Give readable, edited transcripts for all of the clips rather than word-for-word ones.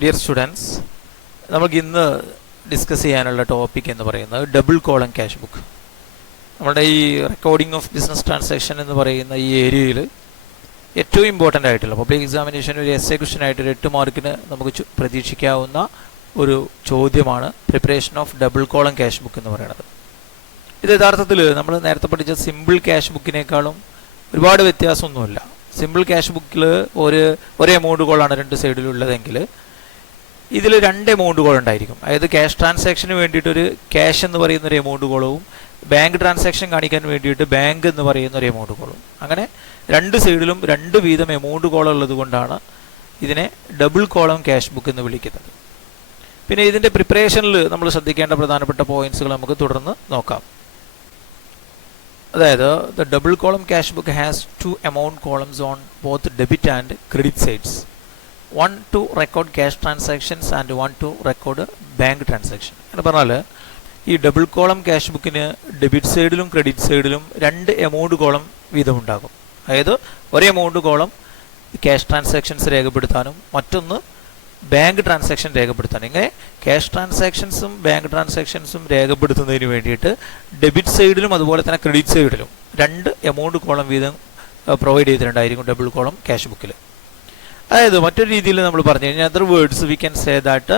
Dear students, നമുക്ക് ഇന്ന് discuss ചെയ്യാനുള്ള ടോപ്പിക് എന്ന് പറയുന്നത് ഡബിൾ കോളം ക്യാഷ് ബുക്ക്. നമ്മുടെ ഈ റെക്കോർഡിംഗ് ഓഫ് ബിസിനസ് ട്രാൻസാക്ഷൻ എന്ന് പറയുന്ന ഈ ഏരിയയിൽ ഏറ്റവും ഇമ്പോർട്ടൻ്റ് ആയിട്ടുള്ള പബ്ലിക് എക്സാമിനേഷൻ ഒരു എസ്സേ ക്വസ്റ്റ്യൻ ആയിട്ട് ഒരു 8 മാർക്കിന് നമുക്ക് പ്രതീക്ഷിക്കാവുന്ന ഒരു ചോദ്യമാണ് preparation of double column cash book എന്ന് പറയുന്നത്. ഇത് യഥാർത്ഥത്തിൽ നമ്മൾ നേരത്തെ പഠിച്ച സിമ്പിൾ ക്യാഷ് ബുക്കിനേക്കാളും ഒരുപാട് വ്യത്യാസമൊന്നുമില്ല. സിമ്പിൾ ക്യാഷ് ബുക്കിൽ ഒരു എമൗണ്ട് കോളാണ് രണ്ട് സൈഡിലുള്ളതെങ്കിൽ ഇതിൽ 2 എമൗണ്ട് കോൾ ഉണ്ടായിരിക്കും. അതായത് ക്യാഷ് ട്രാൻസാക്ഷന് വേണ്ടിയിട്ടൊരു ക്യാഷ് എന്ന് പറയുന്ന ഒരു എമൗണ്ട് കോളവും ബാങ്ക് ട്രാൻസാക്ഷൻ കാണിക്കാൻ വേണ്ടിയിട്ട് ബാങ്ക് എന്ന് പറയുന്ന ഒരു എമൗണ്ട് കോളും. അങ്ങനെ 2 സൈഡിലും 2 വീതം എമൗണ്ട് കോൾ ഉള്ളത് കൊണ്ടാണ് ഇതിനെ ഡബിൾ കോളം ക്യാഷ് ബുക്ക് എന്ന് വിളിക്കുന്നത്. പിന്നെ ഇതിൻ്റെ പ്രിപ്പറേഷനിൽ നമ്മൾ ശ്രദ്ധിക്കേണ്ട പ്രധാനപ്പെട്ട പോയിന്റ്സുകൾ നമുക്ക് തുടർന്ന് നോക്കാം. അതായത് the double column cash book has 2 amount columns on both debit and credit sides. 1 to record cash transactions and 1 to record bank transaction. എന്ന് പറഞ്ഞാൽ ഈ ഡബിൾ കോളം ക്യാഷ് ബുക്കിന് ഡെബിറ്റ് സൈഡിലും ക്രെഡിറ്റ് സൈഡിലും 2 എമൗണ്ട് കോളം വീതമുണ്ടാകും. അതായത് ഒരു എമൗണ്ട് കോളം ക്യാഷ് ട്രാൻസാക്ഷൻസ് രേഖപ്പെടുത്താനും മറ്റൊന്ന് bank transaction രേഖപ്പെടുത്താനും. ഇങ്ങനെ ക്യാഷ് ട്രാൻസാക്ഷൻസും ബാങ്ക് ട്രാൻസാക്ഷൻസും രേഖപ്പെടുത്തുന്നതിന് വേണ്ടിയിട്ട് ഡെബിറ്റ് സൈഡിലും അതുപോലെ തന്നെ ക്രെഡിറ്റ് സൈഡിലും 2 എമൗണ്ട് കോളം വീതം പ്രൊവൈഡ് ചെയ്തിട്ടുണ്ടായിരിക്കും ഡബിൾ കോളം ക്യാഷ് ബുക്കിൽ. അതായത് മറ്റൊരു രീതിയിൽ നമ്മൾ പറഞ്ഞു കഴിഞ്ഞാൽ other words we can say that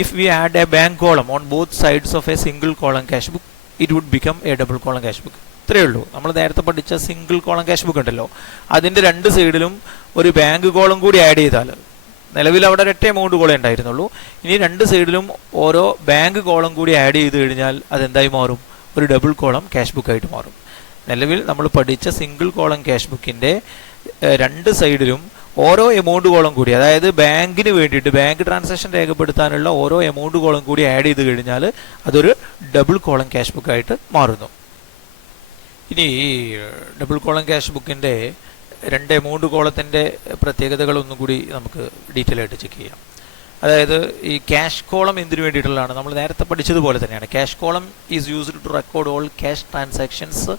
if we add a bank column on both sides of a single column cash book it would become a double column cash book. ഇത്രയേ ഉള്ളൂ. നമ്മൾ നേരത്തെ പഠിച്ച സിംഗിൾ കോളം ക്യാഷ് ബുക്ക് ഉണ്ടല്ലോ, അതിൻ്റെ 2 സൈഡിലും ഒരു bank column കൂടി ആഡ് ചെയ്താൽ, നിലവിൽ അവിടെ 1 എമൗണ്ട് കോളേ ഉണ്ടായിരുന്നുള്ളൂ, ഇനി 2 സൈഡിലും ഓരോ ബാങ്ക് കോളം കൂടി ആഡ് ചെയ്ത് കഴിഞ്ഞാൽ അതെന്തായി മാറും? ഒരു ഡബിൾ കോളം ക്യാഷ് ബുക്കായിട്ട് മാറും. നിലവിൽ നമ്മൾ പഠിച്ച സിംഗിൾ കോളം ക്യാഷ് ബുക്കിൻ്റെ 2 സൈഡിലും ഓരോ എമൗണ്ട് കോളം കൂടി, അതായത് ബാങ്കിന് വേണ്ടിയിട്ട് ബാങ്ക് ട്രാൻസാക്ഷൻ രേഖപ്പെടുത്താനുള്ള ഓരോ എമൗണ്ട് കോളം കൂടി ആഡ് ചെയ്ത് കഴിഞ്ഞാൽ അതൊരു ഡബിൾ കോളം ക്യാഷ് ബുക്കായിട്ട് മാറുന്നു. ഇനി ഈ ഡബിൾ കോളം ക്യാഷ് ബുക്കിൻ്റെ 2 എമൗണ്ട് കോളത്തിൻ്റെ പ്രത്യേകതകളൊന്നും കൂടി നമുക്ക് ഡീറ്റെയിൽ ആയിട്ട് ചെക്ക് ചെയ്യാം. അതായത് ഈ ക്യാഷ് കോളം എന്തിനു വേണ്ടിയിട്ടുള്ളതാണ്? നമ്മൾ നേരത്തെ പഠിച്ചതുപോലെ തന്നെയാണ്. Cash column is used to record all cash transactions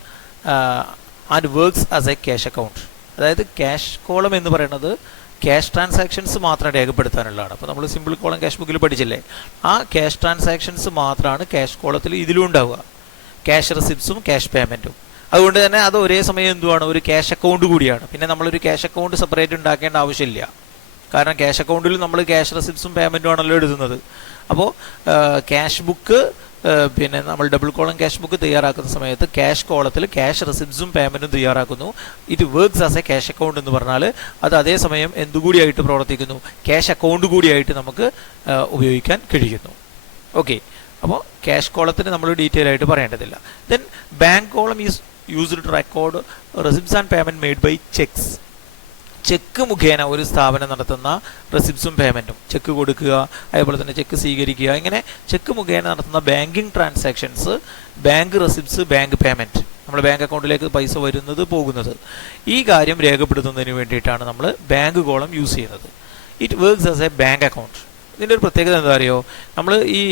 and works as a cash account. അതായത് ക്യാഷ് കോളം എന്ന് പറയുന്നത് ക്യാഷ് ട്രാൻസാക്ഷൻസ് മാത്രം രേഖപ്പെടുത്താനുള്ളതാണ്. അപ്പോൾ നമ്മൾ സിമ്പിൾ കോളം ക്യാഷ് ബുക്കിൽ പഠിച്ചില്ലേ, ആ ക്യാഷ് ട്രാൻസാക്ഷൻസ് മാത്രമാണ് ക്യാഷ് കോളത്തിൽ ഇതിലും ഉണ്ടാവുക, ക്യാഷ് റെസിപ്റ്റ്സും ക്യാഷ് പേയ്മെൻറ്റും. അതുകൊണ്ട് തന്നെ അത് ഒരേ സമയം എന്തുവാണ്? ഒരു ക്യാഷ് അക്കൗണ്ട് കൂടിയാണ്. പിന്നെ നമ്മളൊരു ക്യാഷ് അക്കൗണ്ട് സെപ്പറേറ്റ് ഉണ്ടാക്കേണ്ട ആവശ്യമില്ല. കാരണം ക്യാഷ് അക്കൗണ്ടിൽ നമ്മൾ ക്യാഷ് റെസിപ്റ്റ്സും പേയ്മെൻറ്റും ആണല്ലോ എഴുതുന്നത്. അപ്പോൾ ക്യാഷ് ബുക്ക് പിന്നെ നമ്മൾ ഡബിൾ കോളം ക്യാഷ് ബുക്ക് തയ്യാറാക്കുന്ന സമയത്ത് ക്യാഷ് കോളത്തിൽ ക്യാഷ് റെസിപ്റ്റ്സും പേയ്മെൻറ്റും തയ്യാറാക്കുന്നു. It works as a cash account എന്ന് പറഞ്ഞാൽ അത് അതേസമയം എന്തുകൂടിയായിട്ട് പ്രവർത്തിക്കുന്നു? ക്യാഷ് അക്കൗണ്ട് കൂടിയായിട്ട് നമുക്ക് ഉപയോഗിക്കാൻ കഴിയുന്നു. ഓക്കെ, അപ്പോൾ ക്യാഷ് കോളത്തിന് നമ്മൾ ഡീറ്റെയിൽ ആയിട്ട് പറയേണ്ടതില്ല. Then bank column is used to record receipts and payment made by cheques. Cheque മുഖേന ഒരു സ്ഥാപനം നടത്തുന്ന റെസിപ്റ്റ്സും പേയ്മെൻറ്റും, ചെക്ക് കൊടുക്കുക, അതേപോലെ തന്നെ ചെക്ക് സ്വീകരിക്കുക, ഇങ്ങനെ ചെക്ക് മുഖേന നടത്തുന്ന banking transactions, bank receipts, bank payment, നമ്മുടെ ബാങ്ക് അക്കൗണ്ടിലേക്ക് പൈസ വരുന്നത് പോകുന്നത്, ഈ കാര്യം രേഖപ്പെടുത്തുന്നതിന് വേണ്ടിയിട്ടാണ് നമ്മൾ ബാങ്ക് കോളം യൂസ് ചെയ്യുന്നത്. It works as A bank account. ഇതിൻ്റെ ഒരു പ്രത്യേകത എന്താ അറിയോ? നമ്മൾ ഈ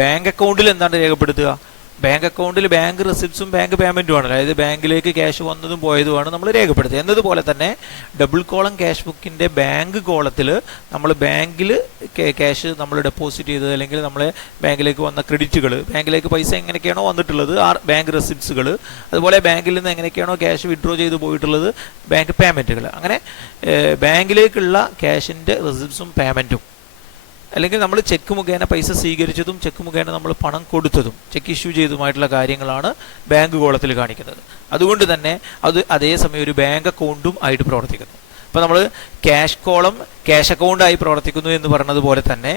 ബാങ്ക് അക്കൗണ്ടിൽ എന്താണ് രേഖപ്പെടുത്തുക? ബാങ്ക് അക്കൗണ്ടിൽ ബാങ്ക് റെസിപ്റ്റ്സും ബാങ്ക് പേയ്മെൻറ്റുമാണ്, അതായത് ബാങ്കിലേക്ക് ക്യാഷ് വന്നതും പോയതുമാണ് നമ്മൾ രേഖപ്പെടുത്തുക. എന്നതുപോലെ തന്നെ ഡബിൾ കോളം ക്യാഷ് ബുക്കിൻ്റെ ബാങ്ക് കോളത്തിൽ നമ്മൾ ബാങ്കിൽ ക്യാഷ് നമ്മൾ ഡെപ്പോസിറ്റ് ചെയ്തത് അല്ലെങ്കിൽ നമ്മളെ ബാങ്കിലേക്ക് വന്ന ക്രെഡിറ്റുകൾ, ബാങ്കിലേക്ക് പൈസ എങ്ങനെയൊക്കെയാണോ വന്നിട്ടുള്ളത് ആ ബാങ്ക് റെസിപ്റ്റ്സുകൾ, അതുപോലെ ബാങ്കിൽ നിന്ന് എങ്ങനെയൊക്കെയാണോ ക്യാഷ് വിഡ്രോ ചെയ്ത് പോയിട്ടുള്ളത് ബാങ്ക് പേയ്മെൻറ്റുകൾ, അങ്ങനെ ബാങ്കിലേക്കുള്ള ക്യാഷിൻ്റെ റെസിപ്റ്റ്സും പേയ്മെൻറ്റും, അല്ലെങ്കിൽ നമ്മൾ ചെക്ക് മുഖേന പൈസ സ്വീകരിച്ചതും ചെക്ക് മുഖേന നമ്മൾ പണം കൊടുത്തതും ചെക്ക് ഇഷ്യൂ ചെയ്തതുമായിട്ടുള്ള കാര്യങ്ങളാണ് ബാങ്ക് കോളത്തിൽ കാണിക്കുന്നത്. അതുകൊണ്ട് തന്നെ അത് അതേസമയം ഒരു ബാങ്ക് അക്കൗണ്ടും ആയിട്ട് പ്രവർത്തിക്കുന്നു. അപ്പോൾ നമ്മൾ ക്യാഷ് കോളം ക്യാഷ് അക്കൗണ്ടായി പ്രവർത്തിക്കുന്നു എന്ന് പറഞ്ഞതുപോലെ തന്നെ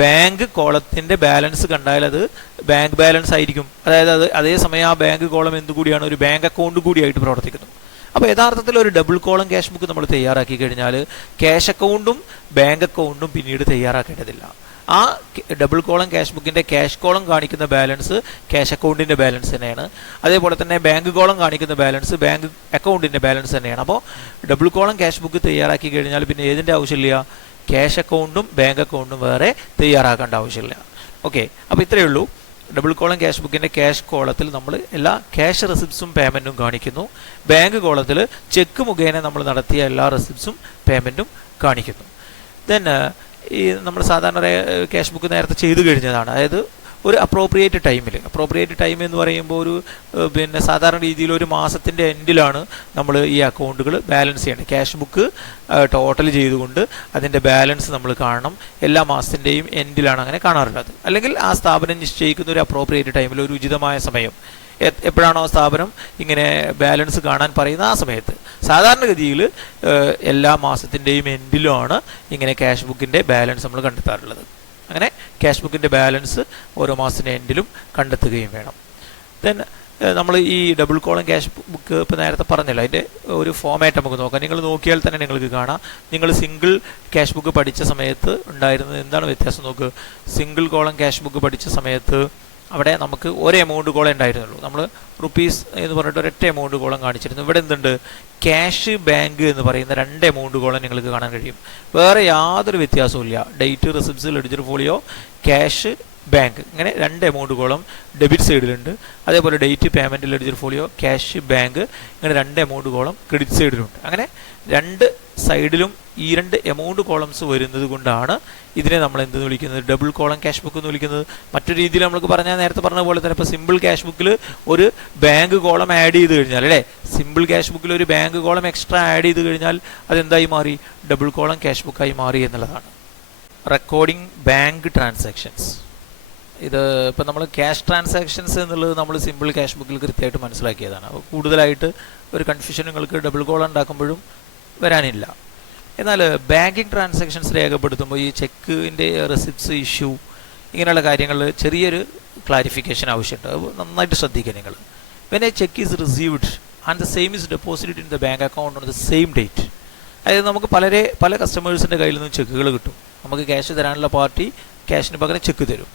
ബാങ്ക് കോളത്തിൻ്റെ ബാലൻസ് കണ്ടാൽ അത് ബാങ്ക് ബാലൻസ് ആയിരിക്കും. അതായത് അതേസമയം ആ ബാങ്ക് കോളം എന്തുകൂടിയാണ്? ഒരു ബാങ്ക് അക്കൗണ്ട് കൂടിയായിട്ട് പ്രവർത്തിക്കുന്നു. അപ്പോൾ യഥാർത്ഥത്തിൽ ഒരു ഡബിൾ കോളം ക്യാഷ് ബുക്ക് നമ്മൾ തയ്യാറാക്കി കഴിഞ്ഞാൽ ക്യാഷ് അക്കൗണ്ടും ബാങ്ക് അക്കൗണ്ടും പിന്നീട് തയ്യാറാക്കേണ്ടതില്ല. ആ ഡബിൾ കോളം ക്യാഷ് ബുക്കിൻ്റെ ക്യാഷ് കോളം കാണിക്കുന്ന ബാലൻസ് ക്യാഷ് അക്കൗണ്ടിൻ്റെ ബാലൻസ് തന്നെയാണ്. അതേപോലെ തന്നെ ബാങ്ക് കോളം കാണിക്കുന്ന ബാലൻസ് ബാങ്ക് അക്കൗണ്ടിൻ്റെ ബാലൻസ് തന്നെയാണ്. അപ്പോൾ ഡബിൾ കോളം ക്യാഷ് ബുക്ക് തയ്യാറാക്കി കഴിഞ്ഞാൽ പിന്നെ ഏതിൻ്റെ ആവശ്യമില്ല? ക്യാഷ് അക്കൗണ്ടും ബാങ്ക് അക്കൗണ്ടും വേറെ തയ്യാറാക്കേണ്ട ആവശ്യമില്ല. ഓക്കെ, അപ്പോൾ ഇത്രയേ ഉള്ളൂ. ഡബിൾ കോളം ക്യാഷ് ബുക്കിൻ്റെ ക്യാഷ് കോളത്തിൽ നമ്മൾ എല്ലാ ക്യാഷ് റെസിപ്റ്റ്സും പേയ്മെൻറ്റും കാണിക്കുന്നു. ബാങ്ക് കോളത്തിൽ ചെക്ക് മുഖേന നമ്മൾ നടത്തിയ എല്ലാ റെസിപ്റ്റ്സും പേയ്മെൻറ്റും കാണിക്കുന്നു. ദെൻ ഈ നമ്മൾ സാധാരണ ക്യാഷ് ബുക്ക് നേരത്തെ ചെയ്തു കഴിഞ്ഞതാണ്. അതായത് ഒരു അപ്രോപ്രിയേറ്റ് ടൈം എന്ന് പറയുമ്പോൾ ഒരു പിന്നെ സാധാരണ രീതിയിൽ ഒരു മാസത്തിൻ്റെ എൻഡിലാണ് നമ്മൾ ഈ അക്കൗണ്ടുകൾ ബാലൻസ് ചെയ്യേണ്ടത്. ക്യാഷ് ബുക്ക് ടോട്ടൽ ചെയ്തുകൊണ്ട് അതിൻ്റെ ബാലൻസ് നമ്മൾ കാണണം. എല്ലാ മാസത്തിൻ്റെയും എൻഡിലാണ് അങ്ങനെ കാണാറുള്ളത്. അല്ലെങ്കിൽ ആ സ്ഥാപനം നിശ്ചയിക്കുന്ന ഒരു അപ്രോപ്രിയേറ്റ് ടൈമിൽ ഒരു ഉചിതമായ സമയം എപ്പോഴാണോ സ്ഥാപനം ഇങ്ങനെ ബാലൻസ് കാണാൻ പറയുന്ന ആ സമയത്ത്. സാധാരണഗതിയിൽ എല്ലാ മാസത്തിൻ്റെയും എൻഡിലുമാണ് ഇങ്ങനെ ക്യാഷ് ബുക്കിൻ്റെ ബാലൻസ് നമ്മൾ കണ്ടെത്താറുള്ളത്. അങ്ങനെ ക്യാഷ് ബുക്കിൻ്റെ ബാലൻസ് ഓരോ മാസത്തിൻ്റെ എൻഡിലും കണ്ടെത്തുകയും വേണം. ദെൻ നമ്മൾ ഈ ഡബിൾ കോളം ക്യാഷ് ബുക്ക് ഇപ്പോൾ നേരത്തെ പറഞ്ഞല്ലോ, അതിൻ്റെ ഒരു ഫോമാറ്റ് നമുക്ക് നോക്കാം. നിങ്ങൾ നോക്കിയാൽ തന്നെ നിങ്ങൾക്ക് കാണാം. നിങ്ങൾ സിംഗിൾ ക്യാഷ് ബുക്ക് പഠിച്ച സമയത്ത് ഉണ്ടായിരുന്നത് എന്താണ് വ്യത്യാസം നോക്ക്. സിംഗിൾ കോളം ക്യാഷ് ബുക്ക് പഠിച്ച സമയത്ത് അവിടെ നമുക്ക് ഒരു എമൗണ്ട് കോളം ഉണ്ടായിരുന്നുള്ളൂ. നമ്മൾ റുപ്പീസ് എന്ന് പറഞ്ഞിട്ട് ഒരൊറ്റ എമൗണ്ട് കോളം കാണിച്ചിരുന്നു. ഇവിടെ എന്തുണ്ട്, ക്യാഷ് ബാങ്ക് എന്ന് പറയുന്ന 2 എമൗണ്ട് കോളം നിങ്ങൾക്ക് കാണാൻ കഴിയും. വേറെ യാതൊരു വ്യത്യാസവും ഇല്ല. Date, receipts, ledger folio, cash bank, ഇങ്ങനെ 2 എമൗണ്ട് കോളം ഡെബിറ്റ് സൈഡിലുണ്ട്. അതേപോലെ date, payment, ledger folio, cash bank, ഇങ്ങനെ 2 എമൗണ്ട് കോളം ക്രെഡിറ്റ് സൈഡിലുണ്ട്. അങ്ങനെ 2 സൈഡിലും ഈ 2 എമൗണ്ട് കോളംസ് വരുന്നത് കൊണ്ടാണ് ഇതിനെ നമ്മൾ എന്തെന്ന് വിളിക്കുന്നത്, ഡബിൾ കോളം ക്യാഷ് ബുക്ക് എന്ന് വിളിക്കുന്നത്. മറ്റൊരു രീതിയിൽ നമുക്ക് പറഞ്ഞാൽ നേരത്തെ പറഞ്ഞ പോലെ തന്നെ ഇപ്പോൾ സിമ്പിൾ ക്യാഷ് ബുക്കിൽ ഒരു ബാങ്ക് കോളം ആഡ് ചെയ്ത് കഴിഞ്ഞാൽ, അല്ലേ, സിമ്പിൾ ക്യാഷ് ബുക്കിൽ ഒരു ബാങ്ക് കോളം എക്സ്ട്രാ ആഡ് ചെയ്ത് കഴിഞ്ഞാൽ അതെന്തായി മാറി, ഡബിൾ കോളം ക്യാഷ് ബുക്കായി മാറി എന്നുള്ളതാണ്. Recording bank transactions. ഇത് ഇപ്പം നമ്മൾ ക്യാഷ് ട്രാൻസാക്ഷൻസ് എന്നുള്ളത് നമ്മൾ സിമ്പിൾ ക്യാഷ് ബുക്കിൽ കൃത്യമായിട്ട് മനസ്സിലാക്കിയതാണ്. അപ്പോൾ കൂടുതലായിട്ട് ഒരു കൺഫ്യൂഷൻ നിങ്ങൾക്ക് ഡബിൾ കോളം ഉണ്ടാക്കുമ്പോഴും വരാനില്ല. എന്നാൽ ബാങ്കിങ് ട്രാൻസാക്ഷൻസ് രേഖപ്പെടുത്തുമ്പോൾ ഈ ചെക്കിൻ്റെ റെസിപ്റ്റ്സ് ഇഷ്യൂ ഇങ്ങനെയുള്ള കാര്യങ്ങളിൽ ചെറിയൊരു ക്ലാരിഫിക്കേഷൻ ആവശ്യമുണ്ട്. അത് നന്നായിട്ട് ശ്രദ്ധിക്കുക നിങ്ങൾ. When a cheque is received and the same is deposited in the bank account on the same date. അതായത് നമുക്ക് പല കസ്റ്റമേഴ്സിൻ്റെ കയ്യിൽ നിന്നും ചെക്കുകൾ കിട്ടും. നമുക്ക് ക്യാഷ് തരാനുള്ള പാർട്ടി ക്യാഷിന് പകരം ചെക്ക് തരും.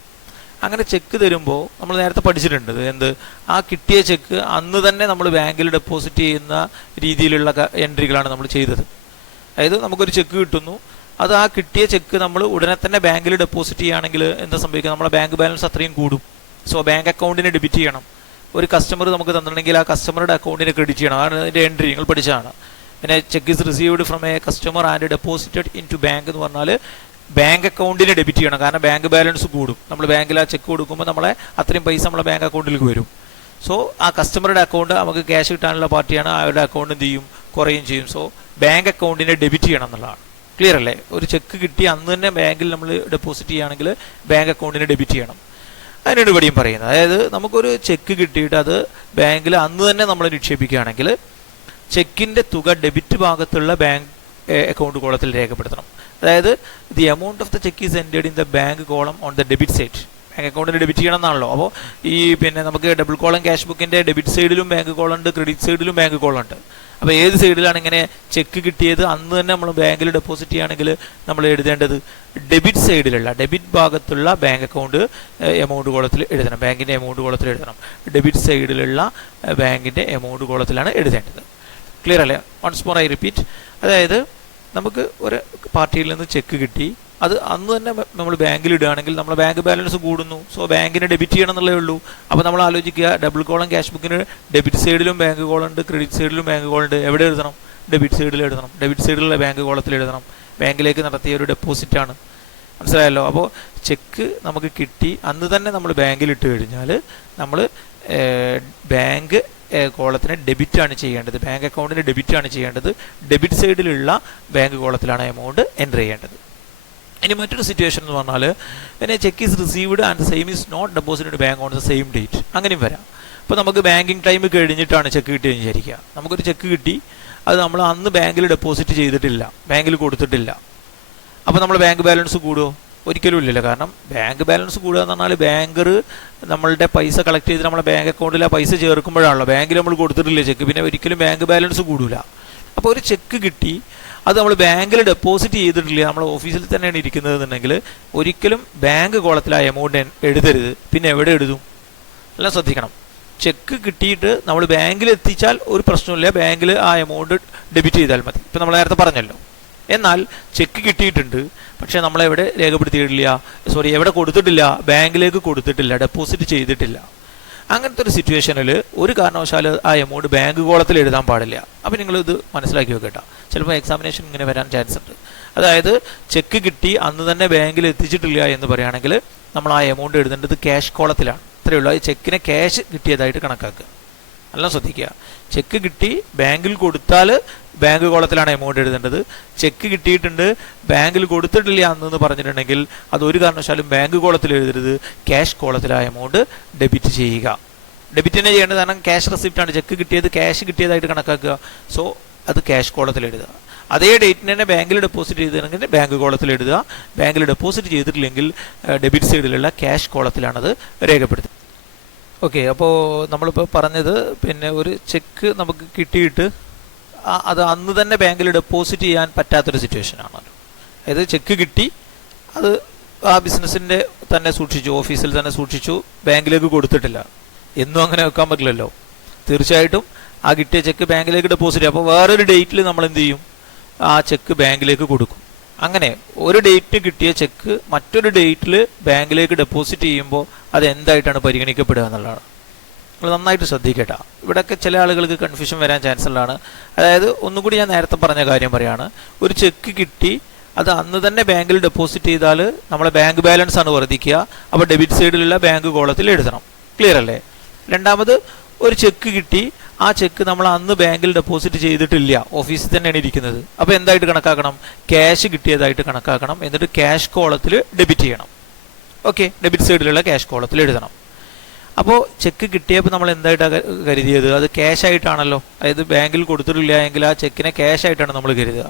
അങ്ങനെ ചെക്ക് തരുമ്പോൾ നമ്മൾ നേരത്തെ പഠിച്ചിട്ടുണ്ട് ആ കിട്ടിയ ചെക്ക് അന്ന് തന്നെ നമ്മൾ ബാങ്കിൽ ഡെപ്പോസിറ്റ് ചെയ്യുന്ന രീതിയിലുള്ള എൻട്രികളാണ് നമ്മൾ ചെയ്തത്. അതായത് നമുക്കൊരു ചെക്ക് കിട്ടുന്നു, അത് ആ കിട്ടിയ ചെക്ക് നമ്മൾ ഉടനെ തന്നെ ബാങ്കിൽ ഡെപ്പോസിറ്റ് ചെയ്യുകയാണെങ്കിൽ എന്താ സംഭവിക്കുക, നമ്മളെ ബാങ്ക് ബാലൻസ് അത്രയും കൂടും. സോ ബാങ്ക് അക്കൗണ്ടിന് ഡെബിറ്റ് ചെയ്യണം. ഒരു കസ്റ്റമർ നമുക്ക് തന്നിട്ടുണ്ടെങ്കിൽ ആ കസ്റ്റമറുടെ അക്കൗണ്ടിന് ക്രെഡിറ്റ് ചെയ്യണം. അതാണ് അതിൻ്റെ എൻട്രി നിങ്ങൾ പഠിച്ചതാണ്. പിന്നെ cheque is received from a customer and deposited into bank എന്ന് പറഞ്ഞാൽ ബാങ്ക് അക്കൗണ്ടിന് ഡെബിറ്റ് ചെയ്യണം. കാരണം ബാങ്ക് ബാലൻസ് കൂടും. നമ്മൾ ബാങ്കിൽ ആ ചെക്ക് കൊടുക്കുമ്പോൾ നമ്മളെ അത്രയും പൈസ നമ്മളെ ബാങ്ക് അക്കൗണ്ടിലേക്ക് വരും. സോ ആ കസ്റ്റമറുടെ അക്കൗണ്ട് നമുക്ക് ക്യാഷ് കിട്ടാനുള്ള പാർട്ടിയാണ്, അവരുടെ അക്കൗണ്ട് എന്ത് ചെയ്യും, കുറയും ചെയ്യും. സോ ബാങ്ക് അക്കൗണ്ടിനെ ഡെബിറ്റ് ചെയ്യണം എന്നുള്ളതാണ്. ക്ലിയർ അല്ലേ? ഒരു ചെക്ക് കിട്ടി അന്ന് തന്നെ ബാങ്കിൽ നമ്മൾ ഡെപ്പോസിറ്റ് ചെയ്യുകയാണെങ്കിൽ ബാങ്ക് അക്കൗണ്ടിനെ ഡെബിറ്റ് ചെയ്യണം. അതിനാണ് ഇവിടെയും പറയുന്നത്. അതായത് നമുക്കൊരു ചെക്ക് കിട്ടിയിട്ട് അത് ബാങ്കിൽ അന്ന് തന്നെ നമ്മൾ നിക്ഷേപിക്കുകയാണെങ്കിൽ ചെക്കിൻ്റെ തുക ഡെബിറ്റ് ഭാഗത്തുള്ള ബാങ്ക് അക്കൗണ്ട് കോളത്തിൽ രേഖപ്പെടുത്തണം. അതായത് the amount of the cheque is entered in the bank column on the debit side. Bank അക്കൗണ്ടിന് ഡെബിറ്റ് ചെയ്യണം എന്നാണല്ലോ. അപ്പോൾ ഈ നമുക്ക് ഡബിൾ കോളം ക്യാഷ് ബുക്കിൻ്റെ ഡെബിറ്റ് സൈഡിലും ബാങ്ക് കോളം ഉണ്ട്, ക്രെഡിറ്റ് സൈഡിലും ബാങ്ക് കോളം ഉണ്ട്. അപ്പോൾ ഏത് സൈഡിലാണ് ഇങ്ങനെ ചെക്ക് കിട്ടിയത് അന്ന് തന്നെ നമ്മൾ ബാങ്കിൽ ഡെപ്പോസിറ്റ് ചെയ്യുകയാണെങ്കിൽ നമ്മൾ എഴുതേണ്ടത് ഡെബിറ്റ് സൈഡിലുള്ള, ഡെബിറ്റ് ഭാഗത്തുള്ള ബാങ്ക് അക്കൗണ്ട് എമൗണ്ട് കോളത്തിൽ എഴുതണം, ബാങ്കിൻ്റെ എമൗണ്ട് കോളത്തിൽ എഴുതണം. ഡെബിറ്റ് സൈഡിലുള്ള ബാങ്കിൻ്റെ എമൗണ്ട് കോളത്തിലാണ് എഴുതേണ്ടത്. ക്ലിയർ അല്ലേ? Once more I repeat. അതായത് നമുക്ക് ഒരു പാർട്ടിയിൽ നിന്ന് ചെക്ക് കിട്ടി, അത് അന്ന് തന്നെ നമ്മൾ ബാങ്കിൽ ഇടുകയാണെങ്കിൽ നമ്മളെ ബാങ്ക് ബാലൻസ് കൂടുന്നു. സോ ബാങ്കിന് ഡെബിറ്റ് ചെയ്യണം എന്നുള്ളേ ഉള്ളൂ. അപ്പോൾ നമ്മൾ ആലോചിക്കുക, ഡബിൾ കോളം ക്യാഷ് ബുക്കിന് ഡെബിറ്റ് സൈഡിലും ബാങ്ക് കോളം ഉണ്ട്, ക്രെഡിറ്റ് സൈഡിലും ബാങ്ക് കോളം ഉണ്ട്. എവിടെ എഴുതണം? ഡെബിറ്റ് സൈഡിൽ എഴുതണം. ഡെബിറ്റ് സൈഡിലുള്ള ബാങ്ക് കോളത്തിൽ എഴുതണം. ബാങ്കിലേക്ക് നടത്തിയ ഒരു ഡെപ്പോസിറ്റാണ്. മനസ്സിലായല്ലോ? അപ്പോൾ ചെക്ക് നമുക്ക് കിട്ടി അന്ന് തന്നെ നമ്മൾ ബാങ്കിൽ ഇട്ട് കഴിഞ്ഞാൽ നമ്മൾ ബാങ്ക് കോളത്തിന് ഡെബിറ്റാണ് ചെയ്യേണ്ടത്, ബാങ്ക് അക്കൗണ്ടിന് ഡെബിറ്റാണ് ചെയ്യേണ്ടത്. ഡെബിറ്റ് സൈഡിലുള്ള ബാങ്ക് കോളത്തിലാണ് എമൗണ്ട് എൻ്റർ ചെയ്യേണ്ടത്. ഇനി മറ്റൊരു സിറ്റുവേഷൻ എന്ന് പറഞ്ഞാൽ പിന്നെ cheque is received and same is not deposited bank on the same date. അങ്ങനെയും വരാം. അപ്പോൾ നമുക്ക് ബാങ്കിങ് ടൈം കഴിഞ്ഞിട്ടാണ് ചെക്ക് കിട്ടിയെന്ന് വിചാരിക്കുക. നമുക്കൊരു ചെക്ക് കിട്ടി, അത് നമ്മൾ അന്ന് ബാങ്കിൽ ഡെപ്പോസിറ്റ് ചെയ്തിട്ടില്ല, ബാങ്കിൽ കൊടുത്തിട്ടില്ല. അപ്പോൾ നമ്മൾ ബാങ്ക് ബാലൻസ് കൂടുമോ? ഒരിക്കലും ഇല്ലല്ലോ. കാരണം ബാങ്ക് ബാലൻസ് കൂടുക എന്ന് പറഞ്ഞാൽ ബാങ്കർ നമ്മളുടെ പൈസ കളക്ട് ചെയ്ത് നമ്മളെ ബാങ്ക് അക്കൗണ്ടിൽ ആ പൈസ ചേർക്കുമ്പോഴാണല്ലോ. ബാങ്കിൽ നമ്മൾ കൊടുത്തിട്ടില്ല ചെക്ക്, പിന്നെ ഒരിക്കലും ബാങ്ക് ബാലൻസ് കൂടില്ല. അപ്പോൾ ഒരു ചെക്ക് കിട്ടി, അത് നമ്മൾ ബാങ്കിൽ ഡെപ്പോസിറ്റ് ചെയ്തിട്ടില്ല, നമ്മൾ ഓഫീസിൽ തന്നെയാണ് ഇരിക്കുന്നതെന്നുണ്ടെങ്കിൽ ഒരിക്കലും ബാങ്ക് കോളത്തിൽ ആ എമൗണ്ട് എഴുതരുത്. പിന്നെ എവിടെ എഴുതും? എല്ലാം ശ്രദ്ധിക്കണം. ചെക്ക് കിട്ടിയിട്ട് നമ്മൾ ബാങ്കിൽ എത്തിച്ചാൽ ഒരു പ്രശ്നമില്ല, ബാങ്കിൽ ആ എമൗണ്ട് ഡെബിറ്റ് ചെയ്താൽ മതി. ഇപ്പം നമ്മൾ നേരത്തെ പറഞ്ഞല്ലോ. എന്നാൽ ചെക്ക് കിട്ടിയിട്ടുണ്ട്, പക്ഷേ നമ്മളെവിടെ രേഖപ്പെടുത്തിയിട്ടില്ല, എവിടെ കൊടുത്തിട്ടില്ല, ബാങ്കിലേക്ക് കൊടുത്തിട്ടില്ല, ഡെപ്പോസിറ്റ് ചെയ്തിട്ടില്ല. അങ്ങനത്തെ ഒരു സിറ്റുവേഷനിൽ ഒരു കാരണവശാലും ആ എമൗണ്ട് ബാങ്ക് കോളത്തിൽ എഴുതാൻ പാടില്ല. അപ്പോൾ നിങ്ങളിത് മനസ്സിലാക്കി വെക്കട്ടോ. ചിലപ്പോൾ എക്സാമിനേഷൻ ഇങ്ങനെ വരാൻ ചാൻസ് ഉണ്ട്. അതായത് ചെക്ക് കിട്ടി അന്ന് തന്നെ ബാങ്കിൽ എത്തിച്ചിട്ടില്ല എന്ന് പറയുകയാണെങ്കിൽ നമ്മൾ ആ എമൗണ്ട് എഴുതേണ്ടത് ക്യാഷ് കോളത്തിലാണ്. ഇത്രയേ ഉള്ളൂ. ആ ചെക്കിനെ ക്യാഷ് കിട്ടിയതായിട്ട് കണക്കാക്കുക. എല്ലാം ശ്രദ്ധിക്കുക. ചെക്ക് കിട്ടി ബാങ്കിൽ കൊടുത്താൽ ബാങ്ക് കോളത്തിലാണ് എമൗണ്ട് എഴുതേണ്ടത്. ചെക്ക് കിട്ടിയിട്ടുണ്ട് ബാങ്കിൽ കൊടുത്തിട്ടില്ല അന്നെന്ന് പറഞ്ഞിട്ടുണ്ടെങ്കിൽ അത് ഒരു കാരണവശാലും ബാങ്ക് കോളത്തിൽ എഴുതരുത്, ക്യാഷ് കോളത്തിൽ ആ എമൗണ്ട് ഡെബിറ്റ് ചെയ്യുക. ഡെബിറ്റ് തന്നെ ചെയ്യേണ്ടത്, കാരണം ക്യാഷ് റെസിപ്റ്റ് ആണ്. ചെക്ക് കിട്ടിയത് ക്യാഷ് കിട്ടിയതായിട്ട് കണക്കാക്കുക. സോ അത് ക്യാഷ് കോളത്തിൽ എഴുതുക. അതേ ഡേറ്റിന് തന്നെ ബാങ്കിൽ ഡെപ്പോസിറ്റ് ചെയ്തിട്ടുണ്ടെങ്കിൽ ബാങ്ക് കോളത്തിൽ എഴുതുക. ബാങ്കിൽ ഡെപ്പോസിറ്റ് ചെയ്തിട്ടില്ലെങ്കിൽ ഡെബിറ്റ് സൈഡിലുള്ള ക്യാഷ് കോളത്തിലാണത് രേഖപ്പെടുത്തുക. ഓക്കെ, അപ്പോൾ നമ്മളിപ്പോൾ പറഞ്ഞത് പിന്നെ ഒരു ചെക്ക് നമുക്ക് കിട്ടിയിട്ട് അത് അന്ന് തന്നെ ബാങ്കിൽ ഡെപ്പോസിറ്റ് ചെയ്യാൻ പറ്റാത്തൊരു സിറ്റുവേഷനാണല്ലോ. അതായത് ചെക്ക് കിട്ടി, അത് ആ ബിസിനസ്സിൻ്റെ തന്നെ സൂക്ഷിച്ചു, ഓഫീസിൽ തന്നെ സൂക്ഷിച്ചു, ബാങ്കിലേക്ക് കൊടുത്തിട്ടില്ല. എന്നും അങ്ങനെ വെക്കാൻ പറ്റില്ലല്ലോ. തീർച്ചയായിട്ടും ആ കിട്ടിയ ചെക്ക് ബാങ്കിലേക്ക് ഡെപ്പോസിറ്റ് ചെയ്യും. അപ്പോൾ വേറൊരു ഡേറ്റിൽ നമ്മൾ എന്ത് ചെയ്യും? ആ ചെക്ക് ബാങ്കിലേക്ക് കൊടുക്കും. അങ്ങനെ ഒരു ഡേറ്റിന് കിട്ടിയ ചെക്ക് മറ്റൊരു ഡേറ്റിൽ ബാങ്കിലേക്ക് ഡെപ്പോസിറ്റ് ചെയ്യുമ്പോൾ അത് എന്തായിട്ടാണ് പരിഗണിക്കപ്പെടുക എന്നുള്ളതാണ്. നിങ്ങൾ നന്നായിട്ട് ശ്രദ്ധിക്കട്ടെ. ഇവിടെയൊക്കെ ചില ആളുകൾക്ക് കൺഫ്യൂഷൻ വരാൻ ചാൻസ് ഉള്ളതാണ്. അതായത് ഒന്നുകൂടി ഞാൻ നേരത്തെ പറഞ്ഞ കാര്യം പറയാണ്. ഒരു ചെക്ക് കിട്ടി, അത് അന്ന് തന്നെ ബാങ്കിൽ ഡെപ്പോസിറ്റ് ചെയ്താൽ നമ്മളെ ബാങ്ക് ബാലൻസ് ആണ് വർദ്ധിക്കുക. അപ്പോൾ ഡെബിറ്റ് സൈഡിലുള്ള ബാങ്ക് കോളത്തിൽ എഴുതണം. ക്ലിയർ അല്ലേ? രണ്ടാമത്, ഒരു ചെക്ക് കിട്ടി, ആ ചെക്ക് നമ്മൾ അന്ന് ബാങ്കിൽ ഡെപ്പോസിറ്റ് ചെയ്തിട്ടില്ല, ഓഫീസിൽ തന്നെയാണ് ഇരിക്കുന്നത്. അപ്പോൾ എന്തായിട്ട് കണക്കാക്കണം? ക്യാഷ് കിട്ടിയതായിട്ട് കണക്കാക്കണം. എന്നിട്ട് ക്യാഷ് കോളത്തിൽ ഡെബിറ്റ് ചെയ്യണം. ഓക്കെ, ഡെബിറ്റ് സൈഡിലുള്ള ക്യാഷ് കോളത്തിൽ എഴുതണം. അപ്പോൾ ചെക്ക് കിട്ടിയപ്പോൾ നമ്മൾ എന്തായിട്ടാണ് കരുതിയത്? അത് ക്യാഷ് ആയിട്ടാണല്ലോ. അതായത് ബാങ്കിൽ കൊടുത്തിട്ടില്ല എങ്കിൽ ആ ചെക്കിനെ ക്യാഷ് ആയിട്ടാണ് നമ്മൾ കരുതുക.